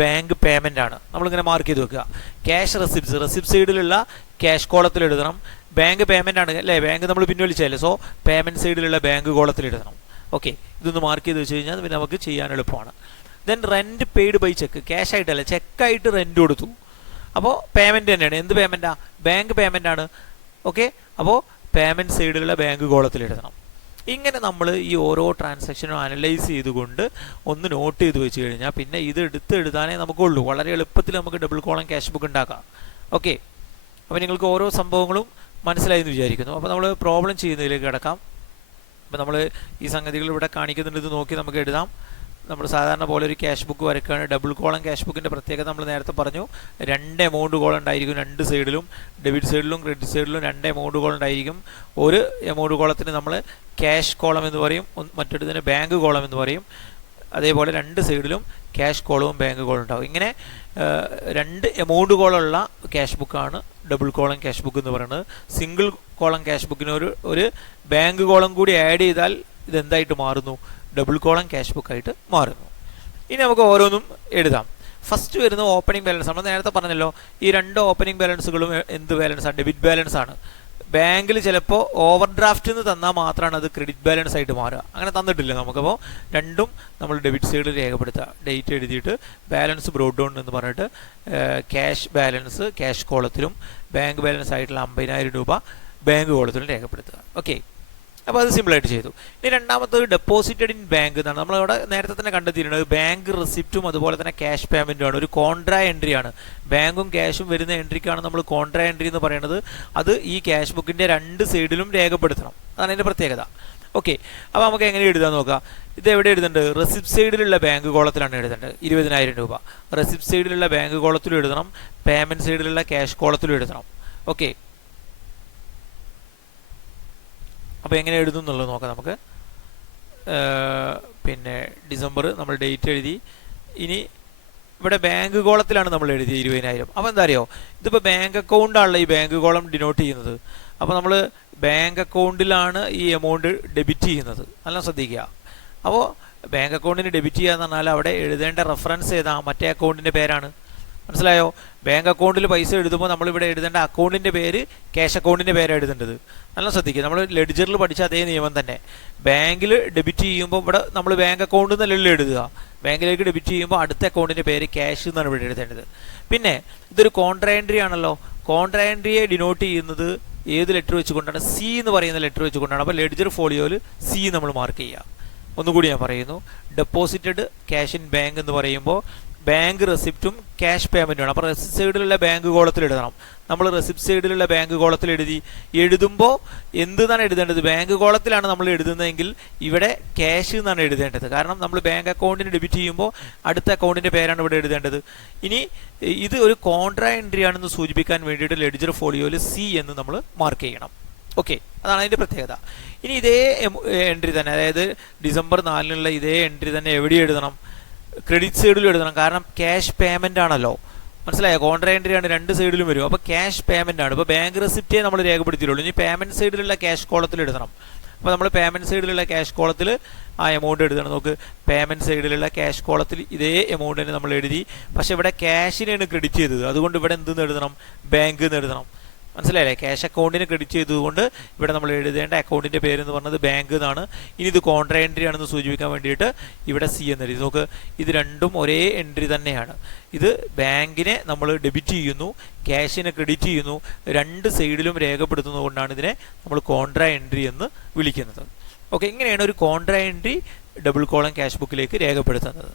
ബാങ്ക് പേയ്മെൻ്റ് ആണ്. നമ്മളിങ്ങനെ മാർക്ക് ചെയ്ത് വെക്കുക. ക്യാഷ് റെസിപ്റ്റ്സ്, റെസിപ്റ്റ് സൈഡിലുള്ള ക്യാഷ് കോളത്തിൽ എഴുതണം. ബാങ്ക് പേയ്മെൻ്റ് ആണ് അല്ലേ, ബാങ്ക് നമ്മൾ പിൻവലിച്ചല്ലേ, സോ പേയ്മെൻറ്റ് സൈഡിലുള്ള ബാങ്ക് കോളത്തിൽ എഴുതണം. ഓക്കെ, ഇതൊന്ന് മാർക്ക് ചെയ്ത് വെച്ച് കഴിഞ്ഞാൽ പിന്നെ നമുക്ക് ചെയ്യാൻ എളുപ്പമാണ്. Then rent paid by cheque, cash ആയിട്ടല്ല ചെക്കായിട്ട് റെൻറ്റ് കൊടുത്തു. അപ്പോൾ പേയ്മെൻറ്റ് തന്നെയാണ്. എന്ത് പേയ്മെൻറ്റാണ്? ബാങ്ക് പേയ്മെൻ്റ് ആണ്. ഓക്കെ, അപ്പോൾ പേയ്മെൻറ്റ് സൈഡിലുള്ള ബാങ്ക് കോളത്തിൽ എഴുതണം. ഇങ്ങനെ നമ്മൾ ഈ ഓരോ ട്രാൻസാക്ഷനും അനലൈസ് ചെയ്തുകൊണ്ട് ഒന്ന് നോട്ട് ചെയ്ത് വെച്ച് കഴിഞ്ഞാൽ പിന്നെ ഇത് എടുത്ത് എഴുതാനേ നമുക്കുള്ളൂ. വളരെ എളുപ്പത്തിൽ നമുക്ക് ഡബിൾ കോളം ക്യാഷ് ബുക്ക് ഉണ്ടാക്കാം. ഓക്കെ, അപ്പോൾ നിങ്ങൾക്ക് ഓരോ സംഭവങ്ങളും മനസ്സിലായി എന്ന് വിചാരിക്കുന്നു. അപ്പോൾ നമ്മൾ പ്രോബ്ലം ചെയ്യുന്നതിലേക്ക് കിടക്കാം. അപ്പോൾ നമ്മൾ ഈ സംഗതികൾ ഇവിടെ കാണിക്കുന്നുണ്ട്, ഇത് നോക്കി നമുക്ക് എഴുതാം. നമ്മൾ സാധാരണ പോലെ ഒരു ക്യാഷ് ബുക്ക് വരയ്ക്കുകയാണ്. ഡബിൾ കോളം ക്യാഷ് ബുക്കിൻ്റെ പ്രത്യേകത നമ്മൾ നേരത്തെ പറഞ്ഞു, 2 എമൗണ്ട് കോളം ഉണ്ടായിരിക്കും രണ്ട് സൈഡിലും. ഡെബിറ്റ് സൈഡിലും ക്രെഡിറ്റ് സൈഡിലും 2 എമൗണ്ട് കോളം ഉണ്ടായിരിക്കും. ഒരു എമൗണ്ട് കോളത്തിന് നമ്മൾ ക്യാഷ് കോളം എന്ന് പറയും, മറ്റൊരുതിന് ബാങ്ക് കോളം എന്ന് പറയും. അതേപോലെ 2 സൈഡിലും ക്യാഷ് കോളവും ബാങ്ക് കോളം ഉണ്ടാവും. ഇങ്ങനെ 2 എമൗണ്ട് കോളമുള്ള ക്യാഷ് ബുക്കാണ് ഡബിൾ കോളം ക്യാഷ് ബുക്ക് എന്ന് പറയുന്നത്. സിംഗിൾ കോളം ക്യാഷ് ബുക്കിന് ഒരു ബാങ്ക് കോളം കൂടി ആഡ് ചെയ്താൽ ഇതെന്തായിട്ട് മാറുന്നു? ഡബിൾ കോളം ക്യാഷ് ബുക്കായിട്ട് മാറുന്നു. ഇനി നമുക്ക് ഓരോന്നും എഴുതാം. ഫസ്റ്റ് വരുന്ന ഓപ്പണിംഗ് ബാലൻസ്. നമ്മൾ നേരത്തെ പറഞ്ഞല്ലോ, ഈ 2 ഓപ്പണിംഗ് ബാലൻസുകളും എന്ത് ബാലൻസാണ്? ഡെബിറ്റ് ബാലൻസ് ആണ്. ബാങ്കിൽ ചിലപ്പോൾ ഓവർ ഡ്രാഫ്റ്റ് എന്ന് തന്നാൽ മാത്രമാണ് അത് ക്രെഡിറ്റ് ബാലൻസ് ആയിട്ട് മാറുക. അങ്ങനെ തന്നിട്ടില്ല നമുക്കപ്പോൾ രണ്ടും നമ്മൾ ഡെബിറ്റ് സൈഡിൽ രേഖപ്പെടുത്തുക. ഡേറ്റ് എഴുതിയിട്ട് ബാലൻസ് ബ്രോഡ് ഡൗൺ എന്ന് പറഞ്ഞിട്ട് ക്യാഷ് ബാലൻസ് ക്യാഷ് കോളത്തിലും ബാങ്ക് ബാലൻസ് ആയിട്ടുള്ള 50,000 രൂപ ബാങ്ക് കോളത്തിലും രേഖപ്പെടുത്തുക. ഓക്കെ, അപ്പോൾ അത് സിമ്പിളായിട്ട് ചെയ്തു. ഇനി രണ്ടാമത്തത് ഡെപ്പോസിറ്റഡ് ഇൻ ബാങ്ക് എന്നാണ്. നമ്മളവിടെ നേരത്തെ തന്നെ കണ്ടെത്തിയിട്ടുണ്ട്. ബാങ്ക് റെസിപ്റ്റും അതുപോലെ തന്നെ ക്യാഷ് പേയ്മെൻറ്റും ആണ്. ഒരു കോൺട്രാ എൻട്രി ആണ്. ബാങ്കും ക്യാഷും വരുന്ന എൻട്രിക്കാണ് നമ്മൾ കോൺട്രാ എൻട്രി എന്ന് പറയുന്നത്. അത് ഈ ക്യാഷ് ബുക്കിൻ്റെ 2 സൈഡിലും രേഖപ്പെടുത്തണം. അതാണ് അതിൻ്റെ പ്രത്യേകത. ഓക്കെ, അപ്പോൾ നമുക്ക് എങ്ങനെ എഴുതാൻ നോക്കാം. ഇത് എവിടെ എഴുതുന്നുണ്ട്? റെസിപ്റ്റ് സൈഡിലുള്ള ബാങ്ക് കോളത്തിലാണ് എഴുതേണ്ടത്. 20,000 രൂപ റെസിപ്റ്റ് സൈഡിലുള്ള ബാങ്ക് കോളത്തിലും എഴുതണം, പേയ്മെൻറ്റ് സൈഡിലുള്ള ക്യാഷ് കോളത്തിലും എഴുതണം. ഓക്കെ, അപ്പോൾ എങ്ങനെ എഴുതും എന്നുള്ളത് നോക്കാം നമുക്ക്. പിന്നെ ഡിസംബർ നമ്മൾ ഡേറ്റ് എഴുതി. ഇനി ഇവിടെ ബാങ്ക് കോളത്തിലാണ് നമ്മൾ എഴുതിയത് 20,000. അപ്പോൾ എന്താ അറിയോ, ഇതിപ്പോൾ ബാങ്ക് അക്കൗണ്ടാണല്ലോ ഈ ബാങ്ക് കോളം ഡിനോട്ട് ചെയ്യുന്നത്. അപ്പോൾ നമ്മൾ ബാങ്ക് അക്കൗണ്ടിലാണ് ഈ എമൗണ്ട് ഡെബിറ്റ് ചെയ്യുന്നത്. നല്ല ശ്രദ്ധിക്കുക. അപ്പോൾ ബാങ്ക് അക്കൗണ്ടിന് ഡെബിറ്റ് ചെയ്യുക എന്ന് പറഞ്ഞാൽ അവിടെ എഴുതേണ്ട റെഫറൻസ് ഏതാ? മറ്റേ അക്കൗണ്ടിൻ്റെ പേരാണ്. മനസ്സിലായോ? ബാങ്ക് അക്കൗണ്ടിൽ പൈസ എഴുതുമ്പോൾ നമ്മളിവിടെ എഴുതേണ്ട അക്കൗണ്ടിൻ്റെ പേര് ക്യാഷ് അക്കൗണ്ടിൻ്റെ പേരാണ് എഴുതേണ്ടത്. നല്ല ശ്രദ്ധിക്കുക. നമ്മൾ ലെഡ്ജറിൽ പഠിച്ച അതേ നിയമം തന്നെ. ബാങ്കിൽ ഡെബിറ്റ് ചെയ്യുമ്പോൾ ഇവിടെ നമ്മൾ ബാങ്ക് അക്കൗണ്ടിൽ നിന്നല്ലല്ലോ എഴുതുക. ബാങ്കിലേക്ക് ഡെബിറ്റ് ചെയ്യുമ്പോൾ അടുത്ത അക്കൗണ്ടിൻ്റെ പേര് ക്യാഷ് എന്നാണ് ഇവിടെ എഴുതേണ്ടത്. പിന്നെ ഇതൊരു കോൺട്രാ എൻട്രി ആണല്ലോ. കോൺട്രാ എൻട്രിയെ ഡിനോട്ട് ചെയ്യുന്നത് ഏത് ലെറ്റർ വെച്ചുകൊണ്ടാണ്? സി എന്ന് പറയുന്ന ലെറ്റർ വെച്ചുകൊണ്ടാണ്. അപ്പോൾ ലെഡ്ജർ ഫോളിയോയിൽ സി നമ്മൾ മാർക്ക് ചെയ്യുക. ഒന്നുകൂടി ഞാൻ പറയുന്നു. ഡെപ്പോസിറ്റഡ് ക്യാഷ് ഇൻ ബാങ്ക് എന്ന് പറയുമ്പോൾ ബാങ്ക് റെസിപ്റ്റും ക്യാഷ് പേയ്മെൻറ്റുമാണ്. അപ്പോൾ റെസിപ്റ്റ് സൈഡിലുള്ള ബാങ്ക് കോളത്തിൽ എഴുതണം. നമ്മൾ റെസിപ്റ്റ് സൈഡിലുള്ള ബാങ്ക് കോളത്തിൽ എഴുതുമ്പോൾ എന്താണ് എഴുതേണ്ടത്? ബാങ്ക് കോളത്തിലാണ് നമ്മൾ എഴുതുന്നതെങ്കിൽ ഇവിടെ ക്യാഷ് എന്നാണ് എഴുതേണ്ടത്. കാരണം നമ്മൾ ബാങ്ക് അക്കൗണ്ടിന് ഡെബിറ്റ് ചെയ്യുമ്പോൾ അടുത്ത അക്കൗണ്ടിൻ്റെ പേരാണ് ഇവിടെ എഴുതേണ്ടത്. ഇനി ഇത് ഒരു കോൺട്രാ എൻട്രി ആണെന്ന് സൂചിപ്പിക്കാൻ വേണ്ടിയിട്ട് ലെഡ്ജർ ഫോളിയോയിൽ സി എന്ന് നമ്മൾ മാർക്ക് ചെയ്യണം. ഓക്കെ, അതാണ് അതിൻ്റെ പ്രത്യേകത. ഇനി ഇതേ എൻട്രി തന്നെ, അതായത് ഡിസംബർ 4-നുള്ള ഇതേ എൻട്രി തന്നെ എവിടെ എഴുതണം? ക്രെഡിറ്റ് സൈഡിലും എഴുതണം. കാരണം ക്യാഷ് പേയ്മെൻ്റ് ആണല്ലോ. മനസ്സിലായോ? കോൺട്രാ എൻട്രി ആണ്, 2 സൈഡിലും വരും. അപ്പോൾ ക്യാഷ് പേയ്മെൻ്റ് ആണ്. ഇപ്പോൾ ബാങ്ക് റെസിപ്റ്റേ നമ്മൾ രേഖപ്പെടുത്തിയുള്ളൂ. ഇനി പേയ്മെൻറ്റ് സൈഡിലുള്ള ക്യാഷ് കോളത്തിൽ എഴുതണം. അപ്പോൾ നമ്മൾ പേയ്മെൻറ്റ് സൈഡിലുള്ള ക്യാഷ് കോളത്തിൽ ആ എമൗണ്ട് എഴുതണം. നമുക്ക് പേയ്മെൻറ്റ് സൈഡിലുള്ള ക്യാഷ് കോളത്തിൽ ഇതേ എമൗണ്ട് തന്നെ നമ്മൾ എഴുതി. പക്ഷേ ഇവിടെ ക്യാഷിനെയാണ് ക്രെഡിറ്റ് ചെയ്തത്. അതുകൊണ്ട് ഇവിടെ എന്തെന്ന് എഴുതണം? ബാങ്ക് എന്ന് എഴുതണം. മനസ്സിലായില്ലേ? ക്യാഷ് അക്കൗണ്ടിന് ക്രെഡിറ്റ് ചെയ്തതുകൊണ്ട് ഇവിടെ നമ്മൾ എഴുതേണ്ട അക്കൗണ്ടിൻ്റെ പേരെന്ന് പറഞ്ഞത് ബാങ്ക് എന്നാണ്. ഇനി ഇത് കോൺട്രാ എൻട്രി ആണെന്ന് സൂചിപ്പിക്കാൻ വേണ്ടിയിട്ട് ഇവിടെ സി എന്ന് എഴുതി. നോക്ക്, ഇത് രണ്ടും ഒരേ എൻട്രി തന്നെയാണ്. ഇത് ബാങ്കിനെ നമ്മൾ ഡെബിറ്റ് ചെയ്യുന്നു, ക്യാഷിനെ ക്രെഡിറ്റ് ചെയ്യുന്നു. 2 സൈഡിലും രേഖപ്പെടുത്തുന്നത് കൊണ്ടാണ് ഇതിനെ നമ്മൾ കോൺട്രാ എൻട്രി എന്ന് വിളിക്കുന്നത്. ഓക്കെ, ഇങ്ങനെയാണ് ഒരു contra entry double column cash ബുക്കിലേക്ക് രേഖപ്പെടുത്തുന്നത്.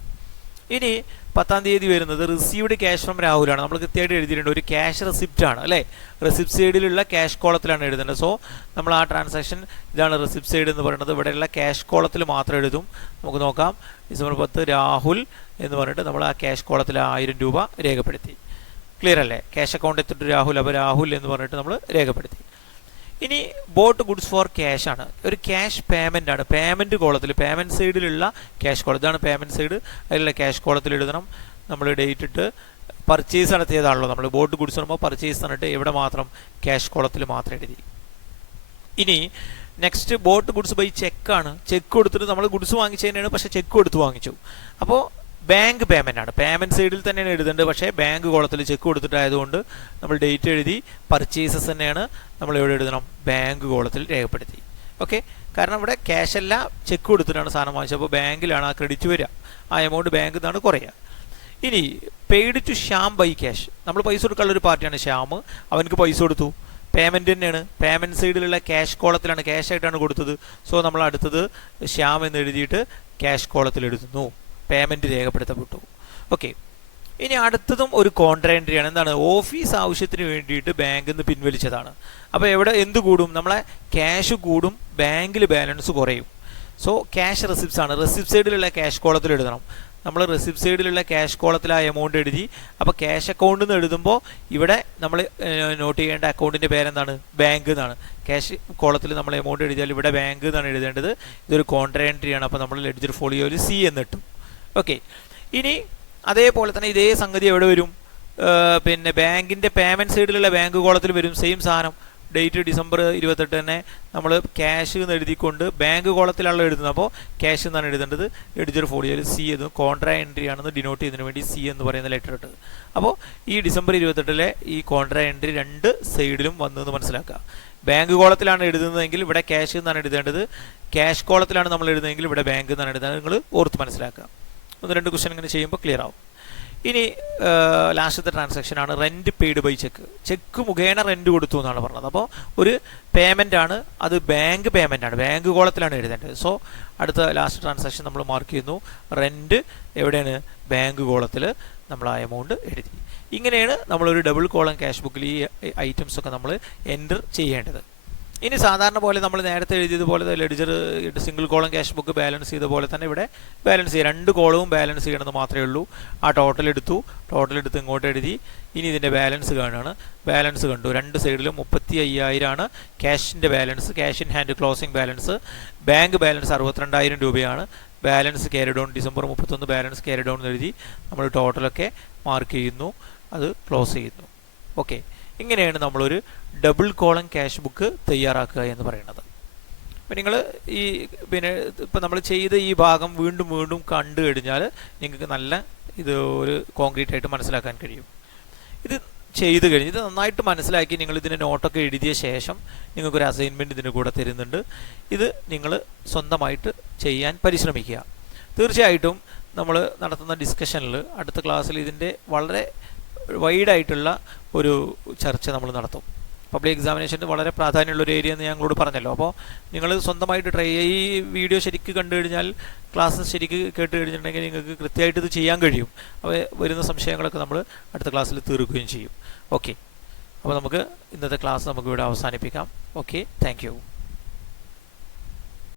ഇനി 10-ാം തീയതി വരുന്നത് റിസീവ്ഡ് ക്യാഷ് ഫ്രം രാഹുലാണ്. നമ്മൾ കൃത്യമായിട്ട് എഴുതിയിട്ടുണ്ട്. ഒരു ക്യാഷ് റെസിപ്റ്റ് ആണ് അല്ലേ? റെസിപ്റ്റ് സൈഡിലുള്ള ക്യാഷ് കോളത്തിലാണ് എഴുതേണ്ടത്. സോ നമ്മൾ ആ ട്രാൻസാക്ഷൻ ഇതാണ് റെസിപ്റ്റ് സൈഡ് എന്ന് പറയുന്നത്. ഇവിടെയുള്ള ക്യാഷ് കോളത്തിൽ മാത്രം എഴുതും. നമുക്ക് നോക്കാം. ഡിസംബർ 10 രാഹുൽ എന്ന് പറഞ്ഞിട്ട് നമ്മൾ ആ ക്യാഷ് കോളത്തിൽ 1000 രൂപ രേഖപ്പെടുത്തി. ക്ലിയർ അല്ലേ? ക്യാഷ് അക്കൗണ്ട് എത്തിയിട്ട് രാഹുൽ, അപ്പോൾ രാഹുൽ എന്ന് പറഞ്ഞിട്ട് നമ്മൾ രേഖപ്പെടുത്തി. ഇനി ബോട്ട് ഗുഡ്സ് ഫോർ ക്യാഷ് ആണ്. ഒരു ക്യാഷ് പേയ്മെൻ്റ് ആണ്. പേയ്മെൻറ്റ് കോളത്തിൽ പേയ്മെൻറ്റ് സൈഡിലുള്ള ക്യാഷ് കോളം, ഇതാണ് പേയ്മെൻറ്റ് സൈഡ്. അതിലുള്ള ക്യാഷ് കോളത്തിൽ എഴുതണം. നമ്മൾ ഡേറ്റ് ഇട്ട് പർച്ചേസ് നടത്തിയതാണല്ലോ. നമ്മൾ ബോട്ട് ഗുഡ്സ് പറയുമ്പോൾ പർച്ചേസ് തന്നിട്ട് ഇവിടെ മാത്രം ക്യാഷ് കോളത്തിൽ മാത്രം എഴുതി. ഇനി നെക്സ്റ്റ് ബോട്ട് ഗുഡ്സ് ബൈ ചെക്കാണ്. ചെക്ക് കൊടുത്തിട്ട് നമ്മൾ ഗുഡ്സ് വാങ്ങിച്ചു തന്നെയാണ്, പക്ഷേ ചെക്ക് കൊടുത്ത് വാങ്ങിച്ചു. അപ്പോൾ ബാങ്ക് പേയ്മെൻ്റ് ആണ്. പേയ്മെൻറ്റ് സൈഡിൽ തന്നെയാണ് എഴുതേണ്ടത്, പക്ഷേ ബാങ്ക് കോളത്തിൽ ചെക്ക് കൊടുത്തിട്ടായതുകൊണ്ട് നമ്മൾ ഡേറ്റ് എഴുതി. പർച്ചേസസ് തന്നെയാണ് നമ്മൾ എവിടെ എഴുതണം? ബാങ്ക് കോളത്തിൽ രേഖപ്പെടുത്തി. ഓക്കെ, കാരണം ഇവിടെ ക്യാഷ് അല്ല, ചെക്ക് കൊടുത്തിട്ടാണ് സാധനം വാങ്ങിച്ചത്. അപ്പോൾ ബാങ്കിലാണ് ആ ക്രെഡിറ്റ് വരിക, ആ എമൗണ്ട് ബാങ്കിൽ നിന്നാണ് കുറയുക. ഇനി paid to Shyam by cash, നമ്മൾ പൈസ കൊടുക്കാനുള്ള ഒരു പാർട്ടിയാണ് ശ്യാം, അവനക്ക് പൈസ കൊടുത്തു. പേയ്മെൻറ്റ് തന്നെയാണ്, പേയ്മെൻറ്റ് സൈഡിലുള്ള ക്യാഷ് കോളത്തിലാണ്, ക്യാഷ് ആയിട്ടാണ് കൊടുത്തത്. സോ നമ്മൾ അടുത്തത് ശ്യാം എന്ന് എഴുതിയിട്ട് ക്യാഷ് കോളത്തിൽ എഴുതുന്നു, പേയ്മെൻറ്റ് രേഖപ്പെടുത്തപ്പെട്ടു. ഓക്കെ, ഇനി അടുത്തതും ഒരു കോൺട്രാ എൻട്രിയാണ്. എന്താണ്? ഓഫീസ് ആവശ്യത്തിന് വേണ്ടിയിട്ട് ബാങ്കിൽ നിന്ന് പിൻവലിച്ചതാണ്. അപ്പോൾ എവിടെ എന്ത് കൂടും? നമ്മളെ ക്യാഷ് കൂടും, ബാങ്കിൽ ബാലൻസ് കുറയും. സോ ക്യാഷ് റെസിപ്റ്റ്സ് ആണ്. റെസിപ്റ്റ് സൈഡിലുള്ള ക്യാഷ് കോളത്തിൽ എഴുതണം. നമ്മൾ റെസിപ്റ്റ് സൈഡിലുള്ള ക്യാഷ് കോളത്തിൽ ആ എമൗണ്ട് എഴുതി. അപ്പോൾ ക്യാഷ് അക്കൗണ്ടിൽ നിന്ന് എഴുതുമ്പോൾ ഇവിടെ നമ്മൾ നോട്ട് ചെയ്യേണ്ട അക്കൗണ്ടിൻ്റെ പേരെന്താണ്? ബാങ്ക് എന്നാണ്. ക്യാഷ് കോളത്തിൽ നമ്മൾ എമൗണ്ട് എഴുതിയാൽ ഇവിടെ ബാങ്ക് എന്നാണ് എഴുതേണ്ടത്. ഇതൊരു കോൺട്രാ എൻട്രിയാണ്. അപ്പോൾ നമ്മൾ ലെഡ്ജർ ഫോളിയോയിൽ സി എന്നിട്ടും. ഓക്കെ, ഇനി അതേപോലെ തന്നെ ഇതേ സംഗതി എവിടെ വരും? പിന്നെ ബാങ്കിൻ്റെ പേയ്മെൻറ്റ് സൈഡിലുള്ള ബാങ്ക് കോളത്തിൽ വരും. സെയിം സാധനം, ഡേറ്റ് ഡിസംബർ 28 തന്നെ നമ്മൾ ക്യാഷ് എന്ന് എഴുതിക്കൊണ്ട് ബാങ്ക് കോളത്തിലാണ് എഴുതുന്നത്. അപ്പോൾ ക്യാഷ് എന്നാണ് എഴുതേണ്ടത്. എഡിറ്റർ ഫോളിയോയിൽ സി എന്നും കോൺട്രാ എൻട്രി ആണെന്ന് ഡിനോട്ട് ചെയ്യുന്നതിന് വേണ്ടി സി എന്ന് പറയുന്ന ലെറ്റർ ഇട്ട്. അപ്പോൾ ഈ ഡിസംബർ 28 ഈ കോൺട്രാ എൻട്രി രണ്ട് സൈഡിലും വന്നെന്ന് മനസ്സിലാക്കുക. ബാങ്ക് കോളത്തിലാണ് എഴുതുന്നതെങ്കിൽ ഇവിടെ ക്യാഷ് എന്നാണ് എഴുതേണ്ടത്. ക്യാഷ് കോളത്തിലാണ് നമ്മൾ എഴുതുന്നതെങ്കിൽ ഇവിടെ ബാങ്ക് എന്നാണ് എഴുതുന്നത്. നിങ്ങൾ ഓർത്ത് മനസ്സിലാക്കുക. ഒന്ന് രണ്ട് ക്വസ്റ്റൻ ഇങ്ങനെ ചെയ്യുമ്പോൾ ക്ലിയർ ആവും. ഇനി ലാസ്റ്റത്തെ ട്രാൻസാക്ഷനാണ് rent paid by cheque. Cheque മുഖേന റെൻറ്റ് കൊടുത്തു എന്നാണ് പറഞ്ഞത്. അപ്പോൾ ഒരു പേയ്മെൻ്റ് ആണ്, അത് ബാങ്ക് പേയ്മെൻ്റ് ആണ്, ബാങ്ക് കോളത്തിലാണ് എഴുതേണ്ടത്. സോ അടുത്ത ലാസ്റ്റ് ട്രാൻസാക്ഷൻ നമ്മൾ മാർക്ക് ചെയ്യുന്നു. റെൻറ്റ് എവിടെയാണ്? ബാങ്ക് കോളത്തിൽ നമ്മൾ ആ എമൗണ്ട് എഴുതി. ഇങ്ങനെയാണ് നമ്മളൊരു ഡബിൾ കോളം ക്യാഷ് ബുക്കിൽ ഈ ഐറ്റംസ് ഒക്കെ നമ്മൾ എൻ്റർ ചെയ്യേണ്ടത്. ഇനി സാധാരണ പോലെ നമ്മൾ നേരത്തെ എഴുതിയതുപോലെ ledger single column cash book balance ചെയ്ത പോലെ തന്നെ ഇവിടെ ബാലൻസ് ചെയ്യുക. രണ്ട് കോളവും ബാലൻസ് ചെയ്യണമെന്ന് മാത്രമേ ഉള്ളൂ. ആ ടോട്ടൽ എടുത്ത് ഇങ്ങോട്ട് എഴുതി. ഇനി ഇതിൻ്റെ ബാലൻസ് കാണുകയാണ്. ബാലൻസ് കണ്ടു, രണ്ട് സൈഡിലും 35,000 ആണ് ക്യാഷിൻ്റെ balance, cash in hand closing balance. Bank balance 62,000 രൂപയാണ്. Balance carry down December 31 balance carry down എന്ന് എഴുതി നമ്മൾ ടോട്ടലൊക്കെ മാർക്ക് ചെയ്യുന്നു, അത് ക്ലോസ് ചെയ്യുന്നു. ഓക്കെ, ഇങ്ങനെയാണ് നമ്മളൊരു ഡബിൾ കോളം ക്യാഷ് ബുക്ക് തയ്യാറാക്കുക എന്ന് പറയുന്നത്. അപ്പം നിങ്ങൾ ഇപ്പം നമ്മൾ ചെയ്ത ഈ ഭാഗം വീണ്ടും വീണ്ടും കണ്ടു കഴിഞ്ഞാൽ നിങ്ങൾക്ക് നല്ല ഇത് ഒരു കോൺക്രീറ്റ് ആയിട്ട് മനസ്സിലാക്കാൻ കഴിയും. ഇത് ചെയ്ത് കഴിഞ്ഞ് ഇത് നന്നായിട്ട് മനസ്സിലാക്കി നിങ്ങൾ ഇതിൻ്റെ നോട്ടൊക്കെ എഴുതിയ ശേഷം നിങ്ങൾക്കൊരു അസൈൻമെൻറ്റ് ഇതിന് കൂടെ തരുന്നുണ്ട്. ഇത് നിങ്ങൾ സ്വന്തമായിട്ട് ചെയ്യാൻ പരിശ്രമിക്കുക. തീർച്ചയായിട്ടും നമ്മൾ നടത്തുന്ന ഡിസ്കഷനിൽ അടുത്ത ക്ലാസ്സിൽ ഇതിൻ്റെ വളരെ വൈഡായിട്ടുള്ള ഒരു ചർച്ച നമ്മൾ നടത്തും. പബ്ലിക് എക്സാമിനേഷന് വളരെ പ്രാധാന്യമുള്ളൊരു ഏരിയ എന്ന് ഞങ്ങളോട് പറഞ്ഞല്ലോ. അപ്പോൾ നിങ്ങൾ സ്വന്തമായിട്ട് ട്രൈ ചെയ്യുക. ഈ വീഡിയോ ശരിക്കും കണ്ടു കഴിഞ്ഞാൽ, ക്ലാസ് ശരിക്കും കേട്ട് കഴിഞ്ഞിട്ടുണ്ടെങ്കിൽ നിങ്ങൾക്ക് കൃത്യമായിട്ട് ഇത് ചെയ്യാൻ കഴിയും. അപ്പോൾ വരുന്ന സംശയങ്ങളൊക്കെ നമ്മൾ അടുത്ത ക്ലാസ്സിൽ തീർക്കുകയും ചെയ്യും. ഓക്കെ, അപ്പോൾ നമുക്ക് ഇന്നത്തെ ക്ലാസ് നമുക്ക് ഇവിടെ അവസാനിപ്പിക്കാം. Okay, thank you.